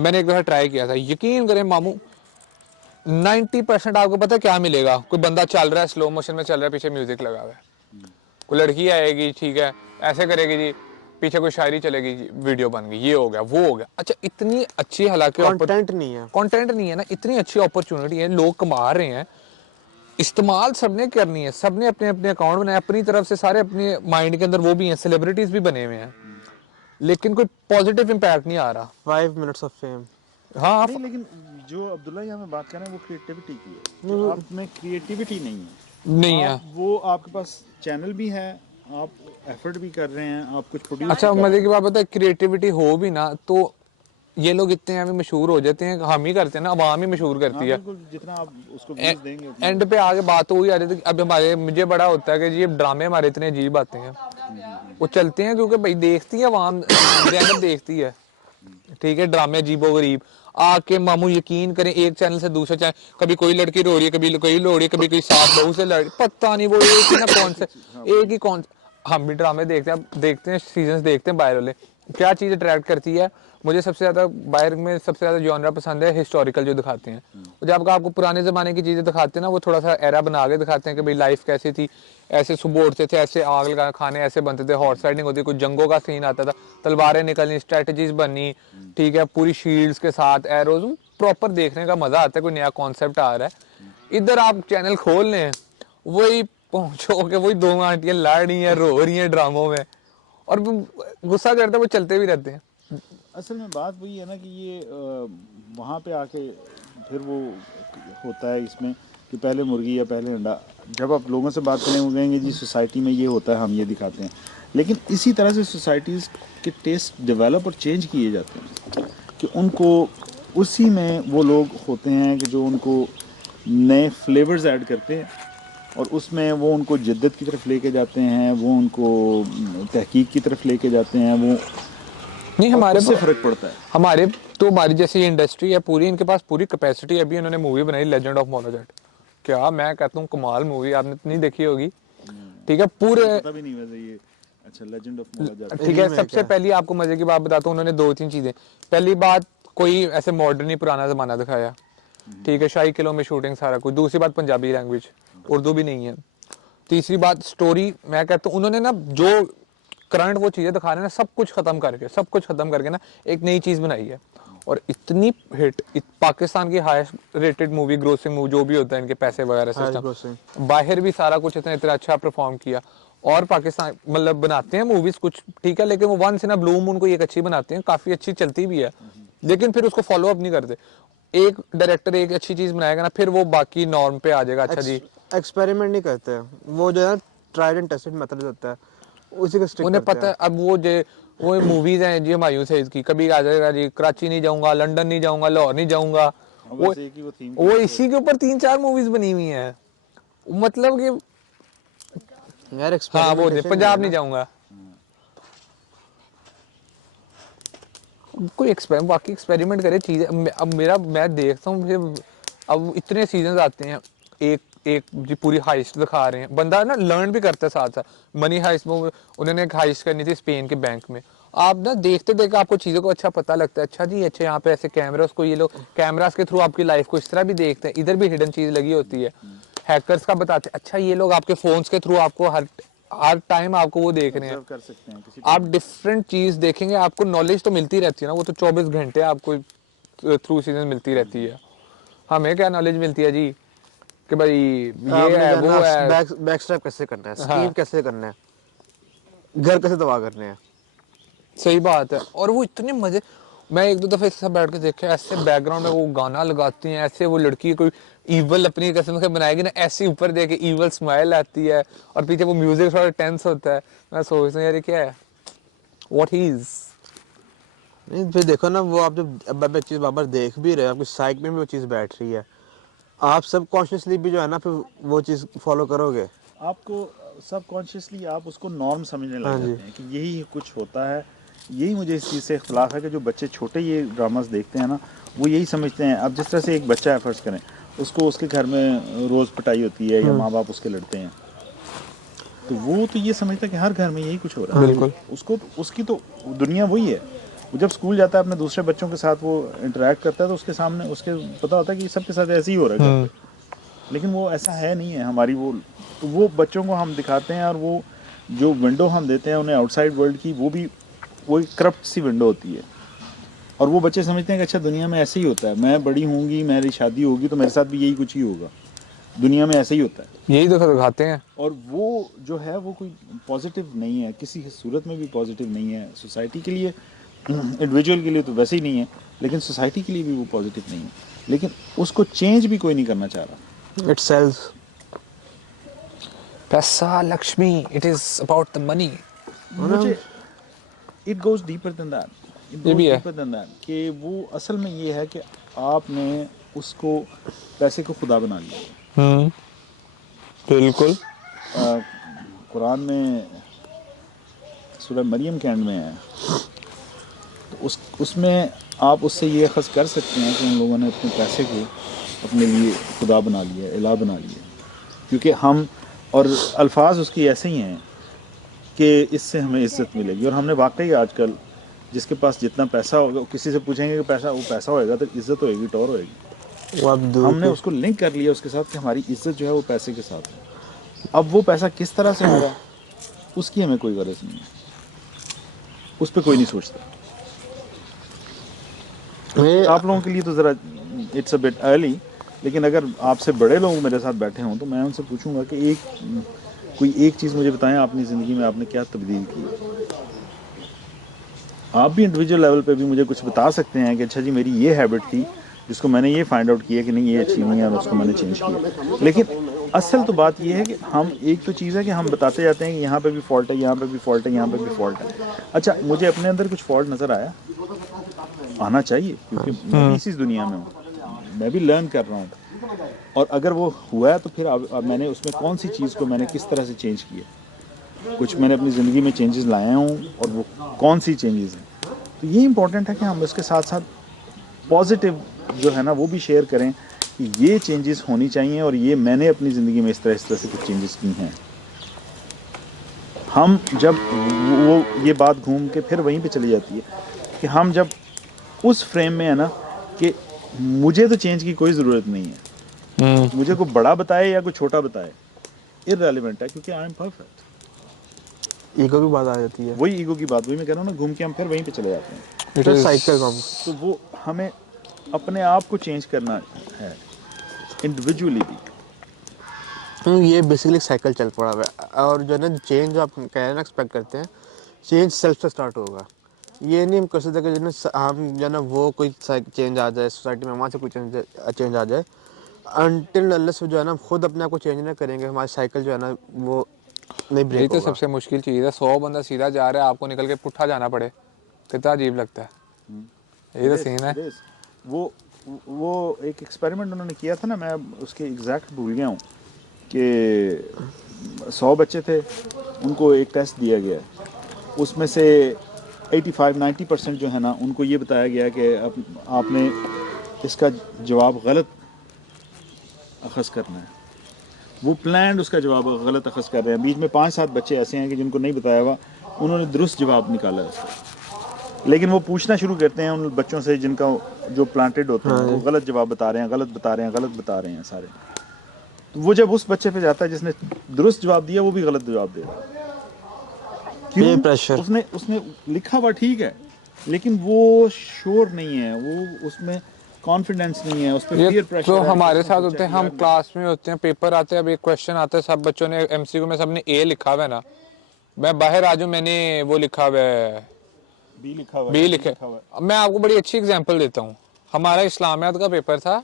मैंने एक दफ़ा ट्राई किया था, यकीन करें मामू 90% आपको पता है क्या मिलेगा। कोई बंदा चल रहा है, स्लो मोशन में चल रहा है, पीछे म्यूजिक लगा हुआ है, कोई लड़की आएगी, ठीक है, ऐसे करेगी जी, पीछे कोई शायरी चलेगी जी, वीडियो बन गई, ये हो गया वो हो गया। अच्छा इतनी अच्छी, हालांकि कंटेंट नहीं है, कंटेंट नहीं है ना, इतनी अच्छी अपॉर्चुनिटी है, लोग कमा रहे हैं, इस्तेमाल सबने करनी है, सबने अपने अपने अकाउंट बनाए अपनी तरफ से, सारे अपने माइंड के अंदर वो भी हैं, सेलिब्रिटीज भी बने हुए हैं, लेकिन कोई पॉजिटिव इम्पैक्ट नहीं आ रहा। 5 मिनट्स ऑफ फेम। हाँ नहीं, लेकिन जो अब्दुल्ला यहाँ में बात कर रहे हैं वो क्रिएटिविटी की है, जो आप में क्रिएटिविटी नहीं है, नहीं है वो आपके पास चैनल भी है, आप एफर्ट भी कर रहे हैं, आप कुछ प्रोड्यूस अच्छा मजे की बात पता है, क्रिएटिविटी हो भी ना तो ये लोग इतने अभी मशहूर हो जाते हैं, हम ही करते हैं ना, अवाम ही मशहूर करती है। जितना आप उसको व्यूज देंगे उतना एंड पे आगे बात तो वही आ जाती है। अब हमारे मुझे बड़ा होता है कि जी ड्रामे हमारे इतने अजीब आते हैं, वो चलते हैं क्योंकि भाई देखती है अवाम, देखती है, ठीक है, ड्रामे अजीबो गरीब आके मामू यकीन करें एक चैनल से दूसरे चैनल, कभी कोई लड़की रो रही है, कभी कोई रो रही है, कभी कोई सास बहू से लड़, पता नहीं वो एक ही ना कौन से, एक ही कौन। हम भी ड्रामे देखते हैं, अब देखते हैं सीजन देखते हैं बाहर वाले, क्या चीज़ अट्रैक्ट करती है मुझे सबसे ज़्यादा बाहर में, सबसे ज़्यादा जॉनरा पसंद है हिस्टोरिकल जो दिखाते हैं। जब आपको पुराने ज़माने की चीज़ें दिखाते हैं ना, वो थोड़ा सा एरा बना के दिखाते हैं कि भाई लाइफ कैसी थी, ऐसे सुबह उठते थे, ऐसे आग लगा खाने ऐसे बनते थे, हॉर्स राइडिंग होती, कुछ जंगों का सीन आता था, तलवारें निकलनी, स्ट्रेटजीज बननी, ठीक है, पूरी शील्ड्स के साथ एरोज, प्रॉपर देखने का मज़ा आता है, कोई नया कॉन्सेप्ट आ रहा है। इधर आप चैनल खोल लें, वही पहुँचो के वही दो आंटियाँ लड़ रही हैं, रो रही हैं ड्रामों में, और गुस्सा करते वो चलते भी रहते हैं। असल में बात वही है ना कि ये वहाँ पे आके फिर वो होता है इसमें कि पहले मुर्गी या पहले अंडा। जब आप लोगों से बात करें वो कहेंगे जी सोसाइटी में ये होता है, हम ये दिखाते हैं, लेकिन इसी तरह से सोसाइटीज़ के टेस्ट डेवलप और चेंज किए जाते हैं कि उनको उसी में वो लोग होते हैं कि जो उनको नए फ्लेवर्स ऐड करते हैं और उसमें वो उनको जिद्दत की तरफ लेके जाते हैं, वो उनको तहकीक की तरफ लेके जाते हैं, वो नहीं हमारे उससे फर्क पड़ता है। हमारे तो हमारी जैसी इंडस्ट्री है पूरी, इनके पास पूरी कैपेसिटी है। अभी इन्होंने मूवी बनाई लेजेंड ऑफ मोनाजेट, क्या मैं कहता हूँ कमाल मूवी, आपने नहीं देखी होगी, ठीक है, पूरे पता भी नहीं वैसे ये। अच्छा लेजेंड ऑफ मोनाजेट, ठीक है। सबसे पहली आपको मजे की बात बताता हूँ, उन्होंने 2-3 चीजें, पहली बात कोई ऐसे मॉडर्न ही पुराना जमाना दिखाया, ठीक है, शाही किलो में शूटिंग सारा कुछ। दूसरी बात पंजाबी लैंग्वेज, उर्दू भी नहीं है। तीसरी बात स्टोरी, मैं कहता हूँ उन्होंने ना जो करंट वो चीज़ें दिखा रहे हैं ना, सब कुछ खत्म करके ना एक नई चीज़ बनाई है, और इतनी हिट, पाकिस्तान की highest rated movie, grossing movie जो भी होता है इनके पैसे वगैरह सिस्टम, बाहर भी सारा कुछ इतना इतना अच्छा परफॉर्म किया। और पाकिस्तान मतलब बनाते हैं मूवीज कुछ, ठीक है, लेकिन वो once in a blue moon को एक अच्छी बनाते हैं, काफ़ी अच्छी चलती भी है, लेकिन फिर उसको फॉलो अप नहीं करते। एक डायरेक्टर एक अच्छी चीज़ बनाएगा ना, फिर वो बाकी नॉर्म पे आ जाएगा। अच्छा जी, एक्सपेरिमेंट नहीं करते, वो जो है ट्राइड एंड टेस्टेड मेथड होता है, उसी को स्टिक उन्हें करते पता हैं। है। अब वो मूवीज हैं जी हुमायूं सईद की, कभी आ जाएगा जी कराची नहीं जाऊंगा, लंदन नहीं जाऊंगा, लाहौर नहीं जाऊंगा, वो इसी के ऊपर 3-4 मूवीज बनी हुई हैं, मतलब कि यार हाँ वो एक्सपेरिमेंटेशन पंजाब है नहीं ना। जाऊंगा, कोई बाकी एक्सपेरिमेंट करे चीजें। अब मेरा मैं देखता हूँ, अब इतने सीजन आते हैं, एक एक जी पूरी हाइस्ट दिखा रहे हैं, बंदा ना लर्न भी करता है साथ साथ। मनी हाइस्ट में उन्होंने एक हाइस्ट करनी थी स्पेन के बैंक में, आप ना देखते देखते आपको चीज़ों को अच्छा पता लगता है, अच्छा जी अच्छा यहाँ पे ऐसे कैमरास को, ये लोग कैमरास के थ्रू आपकी लाइफ को इस तरह भी देखते हैं, इधर भी हिडन चीज़ लगी होती है। हैकर्स का बताते हैं, अच्छा ये लोग आपके फोन्स के थ्रू आपको हर टाइम आपको वो देख रहे हैं, ऑब्जर्व कर सकते हैं किसी आप डिफरेंट चीज़ देखेंगे, आपको नॉलेज तो मिलती रहती है ना, वो तो 24 घंटे आपको थ्रू सीजन मिलती रहती है। हमें क्या नॉलेज मिलती है जी कि भाई ये आपने है जाना वो है। बैक स्टैप कैसे करना है, हाँ स्कीम कैसे करना है, घर कैसे तबाह करने हैं। सही बात है। और वो इतने मजे, मैं एक दो दफे ऐसे बैठ के देखा, ऐसे बैकग्राउंड में वो गाना लगाती हैं, ऐसे वो लड़की कोई ईवल अपनी कसम से बनाएगी ना, ऐसे ऊपर देखे ईवल स्माइल आती है और पीछे वो म्यूजिक थोड़ा टेंस होता है। मैं सोचता हूँ यार ये क्या है, व्हाट ही इज। नहीं फिर देखो ना, वो आप जब अब एक चीज़ बार देख भी रहे हो, आपकी साइक में भी वो चीज़ बैठ रही है, आप सब कॉन्शियसली भी जो है ना फिर वो चीज़ फॉलो करोगे। आपको सबकॉन्शियसली आप उसको नॉर्म समझने लग हाँ जी। जाते हैं कि यही कुछ होता है। यही मुझे इस चीज़ से इख्तलाफ है कि जो बच्चे छोटे ये ड्रामास देखते हैं ना, वो यही समझते हैं। अब जिस तरह से एक बच्चा है, फ़र्ज़ करें उसको उसके घर में रोज़ पिटाई होती है या माँ बाप उसके लड़ते हैं, तो वो तो ये समझता है कि हर घर में यही कुछ हो रहा है। बिल्कुल। उसको उसकी तो दुनिया वही है। वो जब स्कूल जाता है अपने दूसरे बच्चों के साथ वो इंटरेक्ट करता है, तो उसके सामने उसके पता होता है कि सबके साथ ऐसे ही हो रहा है घर पे। लेकिन वो ऐसा है नहीं है हमारी वो बच्चों को हम दिखाते हैं, और वो जो विंडो हम देते हैं उन्हें आउटसाइड वर्ल्ड की, वो एक करप्ट सी विंडो होती है। और वो बच्चे समझते हैं कि अच्छा दुनिया में ऐसे ही होता है, मैं बड़ी होंगी, मेरी शादी होगी तो मेरे साथ भी यही कुछ ही होगा, दुनिया में ऐसे ही होता है। यही तो दिखाते हैं। और वो जो है वो कोई पॉजिटिव नहीं है, किसी सूरत में भी पॉजिटिव नहीं है। सोसाइटी के लिए, इंडिविजुअल के लिए तो वैसे ही नहीं है, लेकिन सोसाइटी के लिए भी वो पॉजिटिव नहीं है। लेकिन उसको चेंज भी कोई नहीं करना चाह रहा। It sells. पैसा लक्ष्मी, it is about the money. मुझे it goes deeper than that, it ये गोज भी है। डीपर देन दैट कि वो असल में ये है कि आपने उसको पैसे को खुदा बना लिया। बिल्कुल। कुरान में सूरह मरियम के एंड में है, तो उसमें आप उससे ये अखज़ कर सकते हैं कि उन लोगों ने अपने पैसे को अपने लिए खुदा बना लिया, इलाह बना लिया। क्योंकि हम, और अल्फाज उसकी ऐसे ही हैं कि इससे हमें इज़्ज़त मिलेगी। और हमने वाकई आजकल जिसके पास जितना पैसा होगा, किसी से पूछेंगे कि वो पैसा होएगा तो इज़्ज़त होएगी, टौर होएगी। वो आप दूर हमने उसको लिंक कर लिया उसके साथ कि हमारी इज़्ज़त जो है वो पैसे के साथ है। अब वो पैसा किस तरह से होगा उसकी हमें कोई गरज नहीं है, उस पर कोई नहीं सोचता। आप लोगों के लिए तो ज़रा इट्स अ बिट अर्ली, लेकिन अगर आपसे बड़े लोग मेरे साथ बैठे हों तो मैं उनसे पूछूंगा कि कोई एक चीज़ मुझे बताएं, अपनी ज़िंदगी में आपने क्या तब्दील की। आप भी इंडिविजुअल लेवल पे भी मुझे कुछ बता सकते हैं कि अच्छा जी मेरी ये हैबिट थी जिसको मैंने ये फाइंड आउट किया कि नहीं ये अच्छी नहीं है और उसको मैंने चेंज किया। लेकिन असल तो बात ये है कि हम, एक तो चीज़ है कि हम बताते जाते हैं कि यहाँ पे भी फॉल्ट है, यहाँ पे भी फॉल्ट है, यहाँ पे भी फॉल्ट है। अच्छा मुझे अपने अंदर कुछ फॉल्ट नज़र आना चाहिए, क्योंकि मैं भी इसी दुनिया में हूँ, मैं भी लर्न कर रहा हूँ। और अगर वो हुआ है तो फिर अब मैंने उसमें कौन सी चीज़ को मैंने किस तरह से चेंज किया, कुछ मैंने अपनी ज़िंदगी में चेंजेस लाए हूँ और वो कौन सी चेंजेस हैं। तो ये इम्पोर्टेंट है कि हम इसके साथ साथ पॉजिटिव जो है ना वो भी शेयर करें कि ये चेंजेस होनी चाहिए और ये मैंने अपनी ज़िंदगी में इस तरह से कुछ चेंजेस की हैं। हम जब वो ये बात घूम के फिर वहीं पे चली जाती है कि हम जब उस फ्रेम में है ना कि मुझे तो चेंज की कोई ज़रूरत नहीं है, मुझे कोई बड़ा बताए या कोई छोटा बताए, इररेलेवेंट है, क्योंकि आई एम परफेक्ट। ईगो की बात आ जाती है। वही ईगो की बात, वही मैं कह रहा हूँ ना, घूम के हम फिर वहीं पे चले जाते हैं। फिर साइकिल कम। तो वो हमें अपने आप को चेंज करना है इंडिविजुअली भी। ये बेसिकली साइकिल चल पड़ा हुआ है। और जो है ना चेंज आप कह रहे हैं ना एक्सपेक्ट करते हैं, चेंज सेल्फ से स्टार्ट होगा। ये नहीं हम कर सकते कि जो ना हम जो ना वो कोई चेंज आ जाए सोसाइटी में, वहाँ से कोई चेंज आ जाए। अनटिल अनलेस जो है ना खुद अपने आप को चेंज ना करेंगे, हमारी साइकिल जो है ना वो नहीं यही ब्रेक तो होगा। सबसे मुश्किल चीज़ है, 100 बंदा सीधा जा रहा है, आपको निकल के पुट्ठा जाना पड़े, कितना अजीब लगता है। यही तो सीन है। वो एक एक्सपेरिमेंट उन्होंने किया था ना, मैं उसके एग्जैक्ट भूल गया हूँ, कि 100 बच्चे थे, उनको एक टेस्ट दिया गया, उसमें से 85-90% जो है ना उनको ये बताया गया कि आपने इसका जवाब गलत अखज़ करना है। वो प्लान उसका जवाब गलत अखज़ कर रहे हैं। बीच में 5-7 बच्चे ऐसे हैं कि जिनको नहीं बताया हुआ, उन्होंने दुरुस्त जवाब निकाला उसका, लेकिन वो पूछना शुरू करते हैं उन बच्चों से जिनका जो प्लांटेड होते हैं, वो गलत जवाब बता रहे हैं, गलत बता रहे हैं, गलत बता रहे हैं सारे। तो वो जब उस बच्चे पे जाता है जिसने दुरुस्त जवाब दिया, वो भी गलत जवाब दे रहा है। क्यों? प्रेशर। उसने लिखा हुआ ठीक है, लेकिन वो श्योर नहीं है, वो उसमें कॉन्फिडेंस नहीं है, उस पर ये पीयर प्रेशर तो है। हमारे साथ होते हैं, हम क्लास में होते हैं, पेपर आते हैं, अब एक क्वेश्चन आता है, सब बच्चों ने एमसीक्यू में सबने ए लिखा हुआ है ना, मैं बाहर आ जाऊं, मैंने वो लिखा हुआ है बी लिखा हुआ है, बी लिखे। अब मैं आपको बड़ी अच्छी एग्जांपल देता हूँ। हमारा इस्लामियात का पेपर था,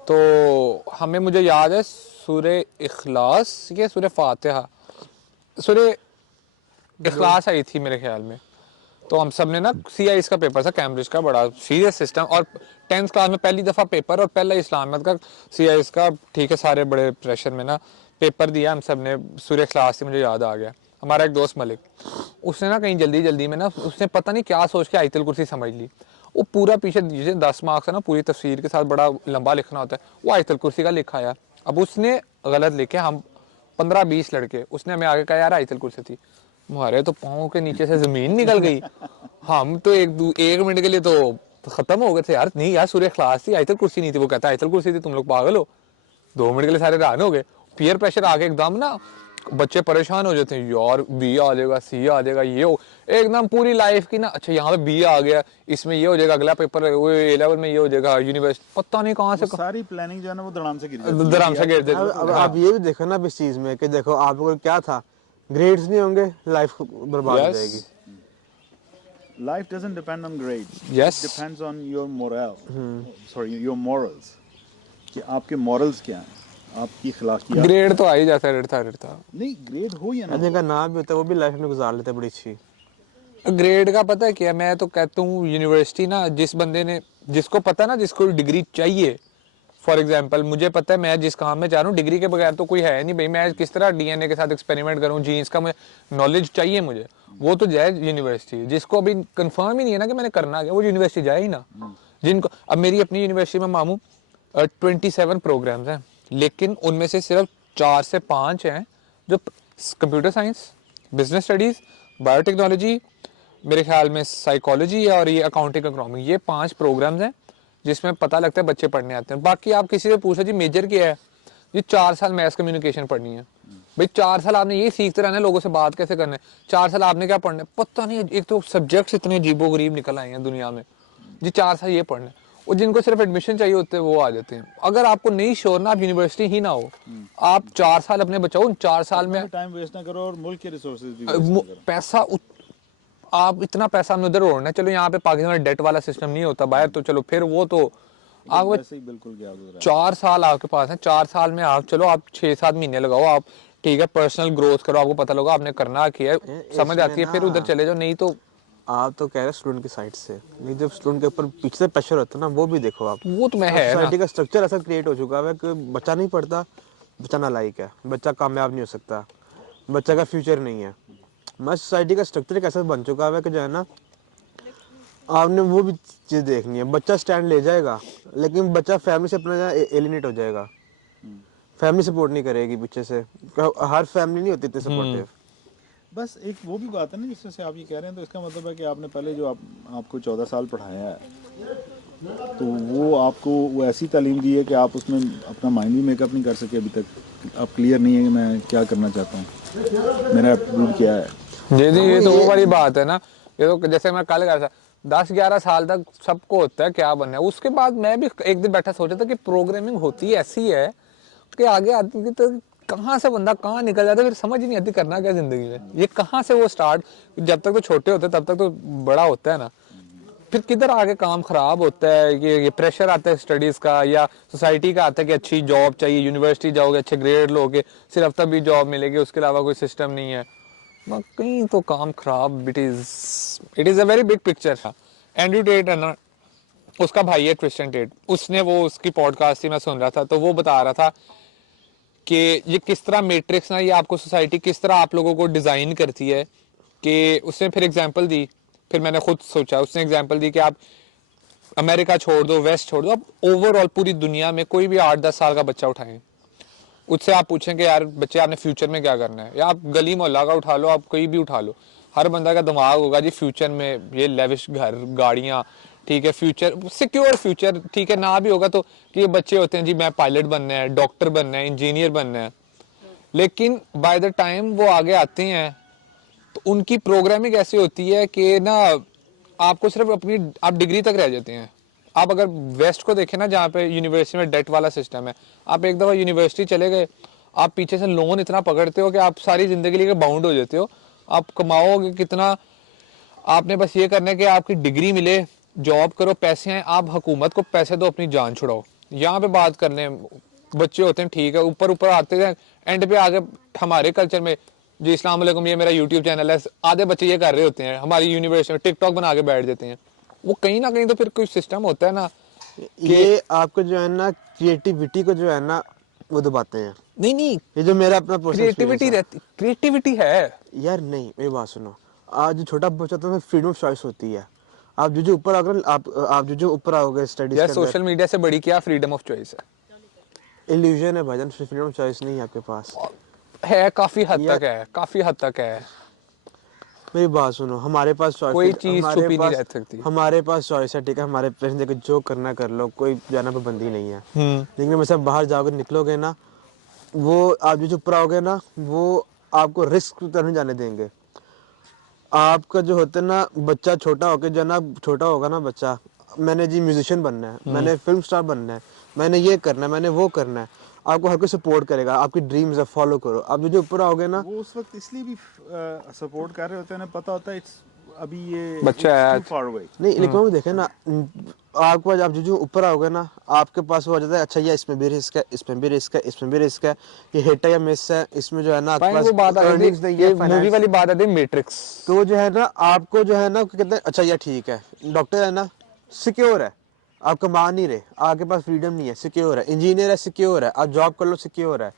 तो हमें, मुझे याद है, सूरे इखलास या सूरे फातिहा, सूरे इखलास आई थी मेरे ख्याल में। तो हम सब ने ना, CIS का पेपर था, कैम्ब्रिज का, बड़ा सीरियस सिस्टम, और 10th क्लास में पहली दफ़ा पेपर, और पहला इस्लामियत का CIS का, ठीक है, सारे बड़े प्रेशर में ना पेपर दिया हम सब ने। सूर्य क्लास से मुझे याद आ गया, हमारा एक दोस्त मलिक, उसने ना कहीं जल्दी जल्दी में ना, उसने पता नहीं क्या सोच के आयतुल कुर्सी समझ ली। वो पूरा पीछे जैसे 10 मार्क्स है ना, पूरी तफसीर के साथ बड़ा लंबा लिखना होता है, वो आयतुल कुर्सी का लिखा आया। अब उसने गलत लिखे, हम 15-20 लड़के, उसने हमें आगे कहा यार आयतुल कुर्सी थी, हमारे तो पाँव के नीचे से जमीन निकल गई। हम तो एक मिनट के लिए तो खत्म हो गए थे यार, नहीं यार सूर्य क्लास थी, आयतुल कुर्सी नहीं थी। वो कहता है आयतुल कुर्सी थी, तुम लोग पागल हो। 2 मिनट के लिए सारे हैरान हो गए। पीयर प्रेशर आके एकदम ना बच्चे परेशान हो जाते हैं, यार बी आ जाएगा, सी आ जाएगा, ये हो एकदम पूरी लाइफ की ना, अच्छा यहाँ पे बी आ गया, इसमें ये हो जाएगा, अगला पेपर A-level में ये हो जाएगा, यूनिवर्सिटी, पता नहीं कहाँ से सारी प्लानिंग जो है ना, वो धड़ाम से गिर जाती है। धड़ाम से गिर जाती अब आप ये भी देखो ना इस चीज में कि देखो आप लोग क्या था, ग्रेड्स नहीं होंगे, लाइफ बर्बाद हो जाएगी। Life doesn't depend on grades. Yes. It depends on your morale. Sorry, your morals. कि आपके morals क्या हैं, आपकी अखलाकियात। ग्रेड तो आ ही जाता है, रहता नहीं, ग्रेड हो या ना जिनका नाम भी होता है वो भी लाइफ में गुजार लेते हैं बड़ी अच्छी। ग्रेड का पता है क्या, मैं तो कहता हूँ यूनिवर्सिटी ना, जिस बंदे ने, जिसको पता ना, जिसको डिग्री चाहिए, फॉर एग्जांपल मुझे पता है मैं जिस काम में जा रहा हूँ, डिग्री के बगैर तो कोई है नहीं भाई, मैं किस तरह DNA के साथ एक्सपेरिमेंट करूँ, जीन्स का मुझे नॉलेज चाहिए मुझे, वो तो जाए यूनिवर्सिटी। जिसको अभी कंफर्म ही नहीं है ना कि मैंने करना क्या, वो यूनिवर्सिटी जाए ही ना। जिनको, अब मेरी अपनी यूनिवर्सिटी में मामू 27 प्रोग्राम्स हैं, लेकिन उनमें से सिर्फ 4 से 5 हैं जो computer science, business studies, biotechnology, मेरे ख्याल में साइकोलॉजी और ये अकाउंटिंग इकोनॉमिक, ये 5 प्रोग्राम्स हैं जिसमें पता लगता है बच्चे पढ़ने आते हैं। बाकी आप किसी से पूछो जी मेजर क्या है, ये 4 साल मैथ्स कम्युनिकेशन पढ़नी है। भाई 4 साल आपने ये सीखते रहना है, लोगों से बात कैसे करना है, 4 साल आपने क्या पढ़ना है पता नहीं। एक तो सब्जेक्ट्स इतने अजीबोगरीब निकल आए हैं दुनिया में जी, 4 साल ये पढ़ना है, और जिनको सिर्फ एडमिशन चाहिए होते हैं वो आ जाते हैं। अगर आपको नहीं श्योर ना, आप यूनिवर्सिटी ही ना हो, आप 4 साल अपने बचाओ, उन 4 साल में टाइम वेस्ट ना करो और मुल्क के रिसोर्सेज भी वेस्ट ना करो। पैसा आप इतना पैसा हमने उधर उड़ना। चलो यहाँ पे पाकिस्तान में डेट वाला सिस्टम नहीं होता बाहर, तो चलो फिर वो तो आप बिल्कुल गया 4 साल आपके पास है, 4 साल में आप चलो आप 6-7 महीने लगाओ, आप ठीक है पर्सनल ग्रोथ करो, आपको पता लगा आपने करना क्या है, समझ आती है, फिर उधर चले जाओ। नहीं तो आप तो कह रहे स्टूडेंट की साइड से, नहीं जब स्टूडेंट के ऊपर पीछे से प्रेशर होता है ना, वो भी देखो आप, वो तो मैं है सोसाइटी का स्ट्रक्चर ऐसा क्रिएट हो चुका है कि बच्चा नहीं पढ़ता, बच्चा नालायक है, बच्चा कामयाब नहीं हो सकता, बच्चा का फ्यूचर नहीं है। मैं सोसाइटी का स्ट्रक्चर एक ऐसा बन चुका है कि जो है ना, आपने वो भी चीज़ देखनी है, बच्चा स्टैंड ले जाएगा लेकिन बच्चा फैमिली से अपना एलिनेट हो जाएगा, फैमिली सपोर्ट नहीं करेगी पीछे से, हर फैमिली नहीं होती इतनी सपोर्टिव। बस एक वो भी बात है ना, जिससे आप ये कह रहे हैं, तो इसका मतलब है कि आपने पहले जो आपको 14 साल पढ़ाया है, तो वो आपको वो ऐसी तालीम दी है कि आप उसमें अपना माइंड भी मेकअप नहीं कर सके अभी तक। आप क्लियर नहीं है कि मैं क्या करना चाहता हूँ, मेरा एप्टीट्यूड क्या है। जी ये तो वो वाली बात है ना, ये तो जैसे मैं कल कह रहा था, 10-11 साल तक सबको होता है क्या बनना है। उसके बाद मैं भी एक दिन बैठा सोचा था कि प्रोग्रामिंग होती ऐसी है कि आगे आदमी तो कहाँ से बंदा कहाँ निकल जाता है, फिर समझ ही नहीं आती करना क्या जिंदगी में, ये कहाँ से वो स्टार्ट, जब तक तो छोटे होते हैं तब तक तो बड़ा होता है ना, फिर किधर आगे काम खराब होता है, ये प्रेशर आता है स्टडीज का, या सोसाइटी का आता है कि अच्छी जॉब चाहिए, यूनिवर्सिटी जाओगे, अच्छे ग्रेड लोगे, सिर्फ तभी जॉब मिलेगी, उसके अलावा कोई सिस्टम नहीं है, कहीं तो काम खराब। It is a very big picture. Andrew Tate है ना, उसका भाई है क्रिश्चियन टेट, उसने वो उसकी पॉडकास्ट थी मैं सुन रहा था, तो वो बता रहा था कि ये किस तरह मैट्रिक्स ना, ये आपको सोसाइटी किस तरह आप लोगों को डिज़ाइन करती है। कि उसने फिर एग्जांपल दी, फिर मैंने खुद सोचा, उसने एग्जांपल दी कि आप अमेरिका छोड़ दो, वेस्ट छोड़ दो, आप ओवरऑल पूरी दुनिया में कोई भी 8-10 साल का बच्चा उठाएं, उससे आप पूछें कि यार बच्चे आपने फ्यूचर में क्या करना है, या आप गली मोहल्ला का उठा लो, आप कोई भी उठा लो, हर बंदा का दिमाग होगा जी फ्यूचर में ये लेविश घर गाड़ियाँ, ठीक है, फ्यूचर सिक्योर फ्यूचर, ठीक है, ना भी होगा तो कि ये बच्चे होते हैं जी मैं पायलट बनना है, डॉक्टर बनना है, इंजीनियर बनना है, लेकिन बाय द टाइम वो आगे आते हैं तो उनकी प्रोग्रामिंग ऐसी होती है कि ना आपको सिर्फ अपनी आप डिग्री तक रह जाते हैं। आप अगर वेस्ट को देखें ना, जहाँ पे यूनिवर्सिटी में डेट वाला सिस्टम है, आप एक दफ़ा यूनिवर्सिटी चले गए, आप पीछे से लोन इतना पकड़ते हो कि आप सारी ज़िंदगी के लिए बाउंड हो जाते हो। आप कमाओगे कितना, आपने बस ये करना है कि आपकी डिग्री मिले, जॉब करो, पैसे हैं, आप हुकूमत को पैसे दो, अपनी जान छुड़ाओ। यहाँ पे बात करने बच्चे होते हैं, ठीक है, ऊपर ऊपर आते हैं, एंड पे आगे हमारे कल्चर में जी अस्सलाम वालेकुम ये मेरा यूट्यूब चैनल है, आधे बच्चे ये कर रहे होते हैं, हमारी यूनिवर्सिटी में टिकटॉक बना के बैठ जाते हैं। वो कहीं ना कहीं तो फिर कोई सिस्टम होता है ना, ये आपको जो है ना क्रिएटिविटी को जो है ना वो दबाते हैं। नहीं नहीं ये जो मेरा अपना पर्सनल क्रिएटिविटी रहती, क्रिएटिविटी है यार, नहीं मेरी बात सुनो। आज जो छोटा बच्चा तो फ्रीडम ऑफ चॉइस होती है। आप जो ऊपर आओगे, आप जो ऊपर आओगे स्टडीज यार, के अंदर, सोशल मीडिया से बड़ी क्या फ्रीडम ऑफ चॉइस इल्यूजन है भाईजान, फ्रीडम ऑफ चॉइस नहीं है आपके पास। है काफी हद तक है, काफी हद तक है। मेरी बात सुनो, हमारे पास चॉइस, कोई चीज छुपी नहीं रह सकती। हमारे पास चॉइस है, ठीक है, हमारे पेरेंट्स देखो जो करना कर लो, कोई जाना पाबंदी नहीं है। लेकिन वैसे बाहर जाओगे निकलोगे ना, वो आप जो ऊपर आओगे ना, वो आपको रिस्क तरफ नहीं जाने देंगे। आपका जो होता है ना, बच्चा छोटा होकर जो है ना, छोटा होगा ना बच्चा, मैंने जी म्यूजिशियन बनना है, मैंने फिल्म स्टार बनना है, मैंने ये करना है, मैंने वो करना है, आपको हर कोई सपोर्ट करेगा, आपकी ड्रीम्स है, फॉलो करो। आप जो ऊपर आओगे ना, वो उस वक्त इसलिए भी सपोर्ट कर रहे होते हैं, पता होता है अभी ये बच्चा है too far away। नहीं लेकिन वो देखे ना, आपको आज आप जो ऊपर आओगे ना, आपके पास वो आ जाता है, अच्छा ये इसमें भी रिस्क है, इसमें भी रिस्क है, इसमें भी रिस्क है, ये हिट है या मिस है, इसमें जो है ना आपके भाई वो बात पास आ earnings गई, नहीं ये है, मूवी finance। वाली बात आती है मैट्रिक्स। तो जो है ना, आपको जो है ना कहते हैं अच्छा ये ठीक है, डॉक्टर है ना सिक्योर है, आप कमा नहीं रहे, आपके पास फ्रीडम नहीं है, सिक्योर है, इंजीनियर है सिक्योर है, आप जॉब कर लो सिक्योर है।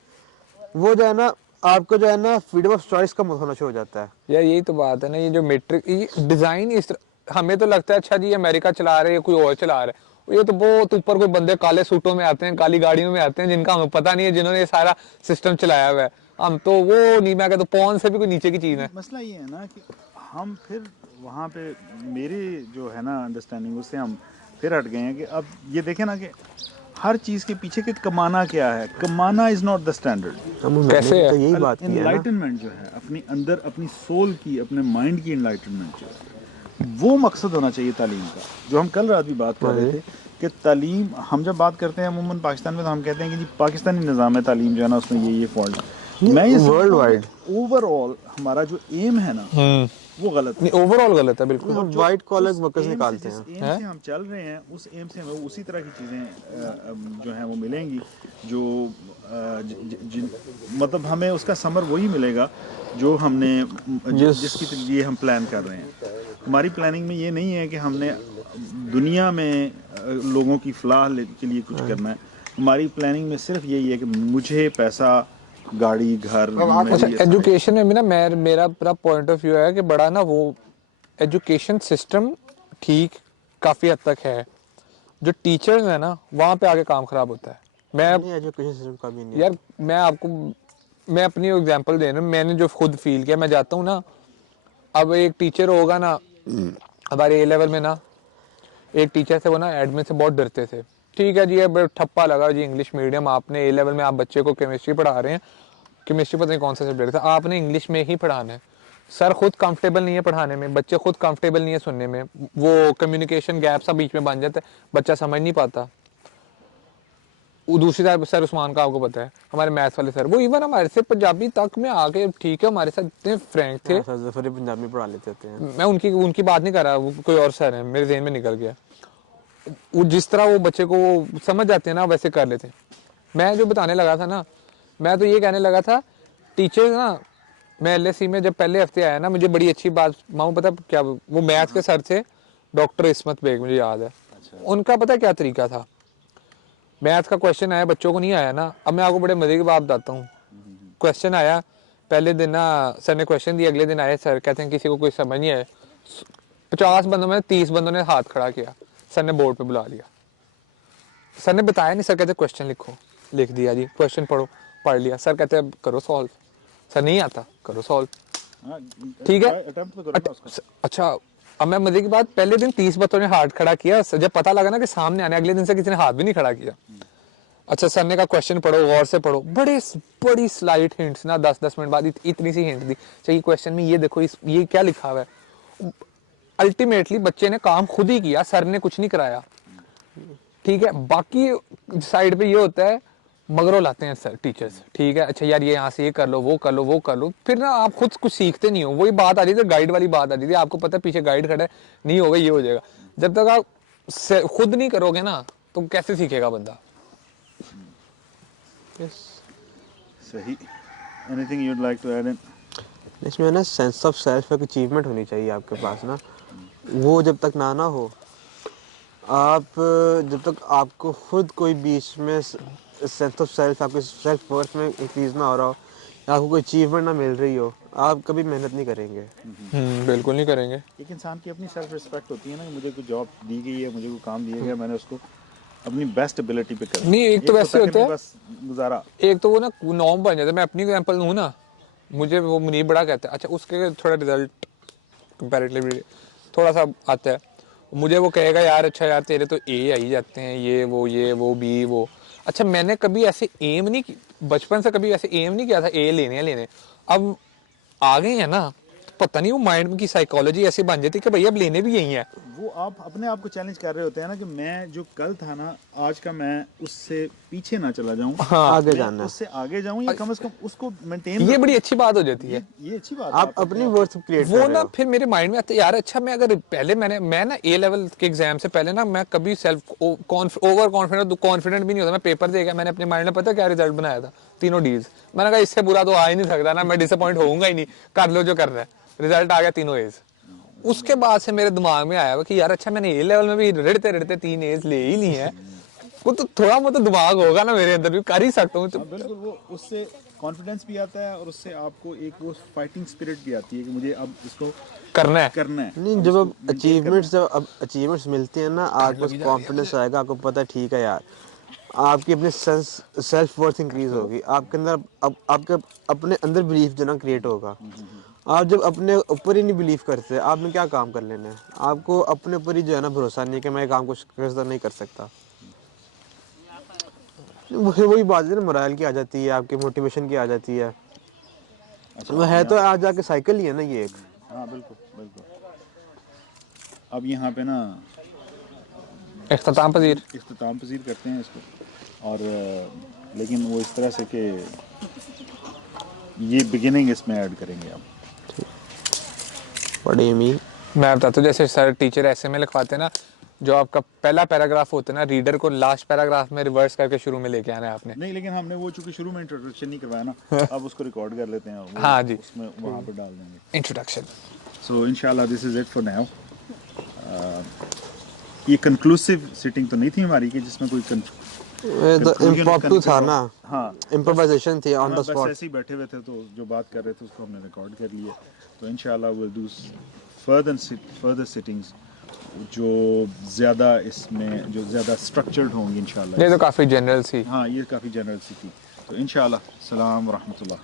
वो जो है ना, आपको जो है ना फ्रीडम ऑफ चॉइस कम होना शुरू हो जाता है। यार यही तो बात है ना, ये जो मैट्रिक ये डिजाइन इस हमें तो लगता है अच्छा जी अमेरिका चला रहे हैं, कोई और चला रहा है, ये तो बहुत ऊपर कोई बंदे काले सूटों में आते हैं, काली गाड़ियों में आते हैं, जिनका हमें पता नहीं है, जिन्होंने ये सारा सिस्टम चलाया हुआ है। हम तो वो नहीं, मैं कहता पौन से भी कोई नीचे की चीज है। मसला ये है ना कि हम फिर वहाँ पे मेरे जो है ना अंडरस्टैंडिंग, उससे हम फिर हट गए हैं कि अब ये देखें ना कि हर चीज़ के पीछे के कमाना क्या है। कमाना इज़ नॉट द स्टैंडर्ड। कैसे है? तो यही बात की है ना, एनलाइटनमेंट जो है, अपनी अंदर अपनी सोल की, अपने माइंड की एनलाइटनमेंट जो है, वो मकसद होना चाहिए तालीम का। जो हम कल रात भी बात कर रहे थे कि तालीम, हम जब बात करते हैं अमूमन पाकिस्तान में, तो हम कहते हैं कि जी पाकिस्तानी निज़ाम तालीम जो है ना, उसमें ये फॉल्ट। मैं ये वर्ल्ड वाइड ओवरऑल हमारा जो एम है ना, वो गलत है। ओवरऑल गलत है बिल्कुल। हम वाइट कॉलर वर्कर्स निकालते हैं। जिस एम से हम चल रहे हैं, उस एम से हमें उसी तरह की चीज़ें जो हैं वो मिलेंगी, जो मतलब हमें उसका समर वही मिलेगा जो हमने जिसकी लिए हम प्लान कर रहे हैं। हमारी प्लानिंग में ये नहीं है कि हमने दुनिया में लोगों की फलाह के लिए कुछ करना है। हमारी प्लानिंग में सिर्फ यही है कि मुझे पैसा, गाड़ी, घर। अच्छा, एजुकेशन में भी ना मेरा पूरा पॉइंट ऑफ व्यू है कि बड़ा ना वो एजुकेशन सिस्टम ठीक काफ़ी हद तक है, जो टीचर्स है ना वहाँ पे आगे काम खराब होता है। मैं एजुकेशन सिस्टम का भी नहीं यार मैं अपनी एग्जांपल दे रहा हूँ, मैंने जो खुद फील किया, मैं जाता हूँ ना, अब एक टीचर होगा ना हमारे ए लेवल में ना, एक टीचर थे वो ना एडमिन से बहुत डरते थे। ठीक है जी, अब ठप्पा लगा जी इंग्लिश मीडियम, आपने ए लेवल में आप बच्चे को केमिस्ट्री पढ़ा रहे हैं, केमिस्ट्री पता नहीं कौन सा सब्जेक्ट था, आपने इंग्लिश में ही पढ़ाना है। सर खुद कंफर्टेबल नहीं है पढ़ाने में, बच्चे खुद कंफर्टेबल नहीं है सुनने में, वो कम्युनिकेशन गैप सा बीच में बन जाता है, बच्चा समझ नहीं पाता। दूसरी तरफ सर उस्मान का आपको पता है, हमारे मैथ्स वाले सर, वो इवन हमारे से पंजाबी तक में आके, ठीक है, हमारे साथ इतने फ्रैंक थे। जफर पंजाबी पढ़ा लेते हैं। मैं उनकी बात नहीं कर रहा, वो कोई और सर है, मेरे ज़हन में निकल गया। वो जिस तरह वो बच्चे को वो समझ जाते हैं ना, वैसे कर लेते हैं। मैं जो बताने लगा था ना, मैं तो ये कहने लगा था, टीचर्स ना, मैं LSE में जब पहले हफ्ते आया ना, मुझे बड़ी अच्छी बात मामू पता क्या, वो मैथ्स के सर थे, डॉक्टर इस्मत बेग, मुझे याद है। उनका पता क्या तरीका था, मैथ का क्वेश्चन आया, बच्चों को नहीं आया ना, अब मैं आपको बड़े मजे की बात बताता हूँ। क्वेश्चन आया पहले दिन ना, सर ने क्वेश्चन दिया, अगले दिन आए सर कहते हैं किसी को कोई समझ नहीं आया, 50 बंदों में 30 बंदों ने हाथ खड़ा किया, सर ने बोर्ड पे बुला लिया, सर ने बताया नहीं, सर कहते क्वेश्चन लिखो, लिख दिया जी, क्वेश्चन पढ़ो, पढ़ लिया, सर कहते हैं करो सॉल्व, सर नहीं आता करो सॉल्व, हाँ, ठीक है अटेम्प्ट तो करो ना उसका। अच्छा। अब मैं मजे की बात, पहले दिन 30 बच्चों ने हाथ खड़ा किया, जब पता लगा ना कि सामने आने, अगले दिन से किसी ने हाथ भी नहीं खड़ा किया। अच्छा सर ने कहा क्वेश्चन पढ़ो, गौर से पढ़ो, बड़ी स्लाइट हिंट्स ना, 10-10 मिनट बाद इतनी सी हिंट दी, चाहिए क्वेश्चन में ये देखो, ये क्या लिखा हुआ है। अल्टीमेटली बच्चे ने काम खुद ही किया, सर ने कुछ नहीं कराया, ठीक है। बाकी साइड पे ये होता है, मगरों लाते हैं सर टीचर्स, ठीक है, अच्छा यार ये यहाँ से ये कर लो, वो कर लो, वो कर लो, फिर ना आप खुद कुछ सीखते नहीं हो। वही बात आ रही थी, गाइड वाली बात आ रही थी, आपको पता है पीछे गाइड खड़ा है, नहीं होगा ये हो जाएगा। जब तक आप खुद नहीं करोगे ना, तो कैसे सीखेगा बंदा। सही। Anything you'd like to add in? इसमें ना सेंस ऑफ सेल्फ एक अचीवमेंट होनी चाहिए आपके पास ना, वो जब तक ना हो, आप जब तक आपको खुद कोई बीच में सेंस ऑफ सेल्फ, आपके सेल्फ वर्थ में इंक्रीज ना हो रहा हो, या आपको कोई अचीवमेंट ना मिल रही हो, आप कभी मेहनत नहीं करेंगे। बिल्कुल नहीं करेंगे। एक इंसान की अपनी सेल्फ रिस्पेक्ट होती है ना, कि मुझे कोई जॉब दी गई है, मुझे कोई काम दिया गया, मैंने उसको अपनी बेस्ट एबिलिटी पे करना। नहीं, एक तो वैसे होता है, बस गुजारा। एक तो वो ना नॉर्म बन जाता है। मैं अपनी एग्जांपल दूं ना, मुझे वो मुनीब बड़ा कहता है, अच्छा उसके थोड़ा रिजल्ट कंपैरेटिवली थोड़ा सा आता है, मुझे वो कहेगा यार अच्छा यार तेरे तो ए आ ही जाते हैं, ये वो बी वो। अच्छा मैंने कभी ऐसे एम नहीं बचपन से कभी ऐसे एम नहीं किया था ए लेने, अब आ गए हैं ना, पता नहीं वो माइंड की साइकोलॉजी ऐसी बन जाती है कि भैया अब लेने भी यही है। वो आप अपने आप को चैलेंज कर रहे होते हैं ना, कि मैं जो कल था ना, आज का मैं उससे पीछे ना चला जाऊं, हाँ, आगे मैं जाना, उससे आगे जाऊं, या कम से कम उसको मेंटेन। ये बड़ी अच्छी बात हो जाती है। ये अच्छी बात है। आप अपनी वर्थ क्रिएट कर वो रहे ना हो। फिर मेरे माइंड में आता है यार, अच्छा मैं अगर पहले मैं ना ए लेवल के एग्जाम से पहले ना, मैं कभी सेल्फ ओवर कॉन्फिडेंट भी नहीं होता। मैं पेपर दे गया, मैंने अपने माइंड में पता क्या रिजल्ट बनाया था, 3 डीज। मैंने कहा इससे बुरा तो आ ही नहीं सकता ना, मैं डिसअपॉइंट होऊंगा ही नहीं, कर लो जो करना है। रिजल्ट आ गया 3 एज। उसके बाद से मेरे दिमाग में आया कि यार अच्छा मैंने ए लेवल में भी रड़ते 3 एज ले ही लिए हैं, वो तो थोड़ा बहुत दिमाग होगा ना मेरे अंदर भी, कर ही सकता हूँ। हाँ, बिल्कुल। वो उससे कॉन्फिडेंस भी आता है, और उससे आपको एक वो फाइटिंग स्पिरिट भी आती है, कि मुझे अब इसको करना है। नहीं, जब अब अचीवमेंट्स मिलती हैं ना, आपको कॉन्फिडेंस आएगा, आपको पता है ठीक है यार, आपकी अपनी सेल्फ वर्थ इंक्रीज होगी, आपके अंदर अब आपके अपने अंदर बिलीफ जो ना क्रिएट होगा। आप जब अपने ऊपर ही नहीं बिलीव करते, आपने क्या काम कर लेना है। आपको अपने ऊपर ही जो है ना भरोसा नहीं है कि मैं ये काम कुछ नहीं कर सकता। वही बात है ना, मोरल की आ जाती है, आपकी मोटिवेशन की आ जाती है। वो है तो आज जाके साइकिल ही है ना ये एक। हाँ बिल्कुल बिल्कुल। अब यहाँ पे ना इख्तिताम पजीर करते हैं इसको, और लेकिन वो इस तरह से कि ये बिगिनिंग इसमें ऐड करेंगे आप। What do you mean? मैं बताता हूँ, जैसे सर टीचर ऐसे में लिखवाते हैं ना, जो आपका पहला पैराग्राफ होता है ना, रीडर को लास्ट पैराग्राफ में रिवर्स करके शुरू में लेके आना है आपने। नहीं, लेकिन हमने वो चूंकि शुरू में इंट्रोडक्शन नहीं करवाया ना, अब उसको रिकॉर्ड कर लेते हैं, हाँ जी, उसमें वहाँ पे डाल देंगे इंट्रोडक्शन। सो इंशाल्लाह this is it for now. ये कंक्लूसिव सिटिंग तो नहीं थी हमारी कि जिसमें कोई इम्प्रॉम्प्टू था ना, हाँ इम्प्रोवाइजेशन थी ऑन द बस स्पॉट। ऐसे ही बैठे हुए थे, तो जो बात कर रहे थे उसको हमने रिकॉर्ड कर लिया। तो इंशाल्लाह विल डू फर्दर सिटिंग्स जो ज़्यादा इसमें जो ज़्यादा स्ट्रक्चर्ड होंगी इंशाल्लाह। ये तो काफ़ी जनरल सी। हाँ, ये काफ़ी जनरल सी थी। तो इंशाल्लाह, सलाम व रहमतुल्लाह।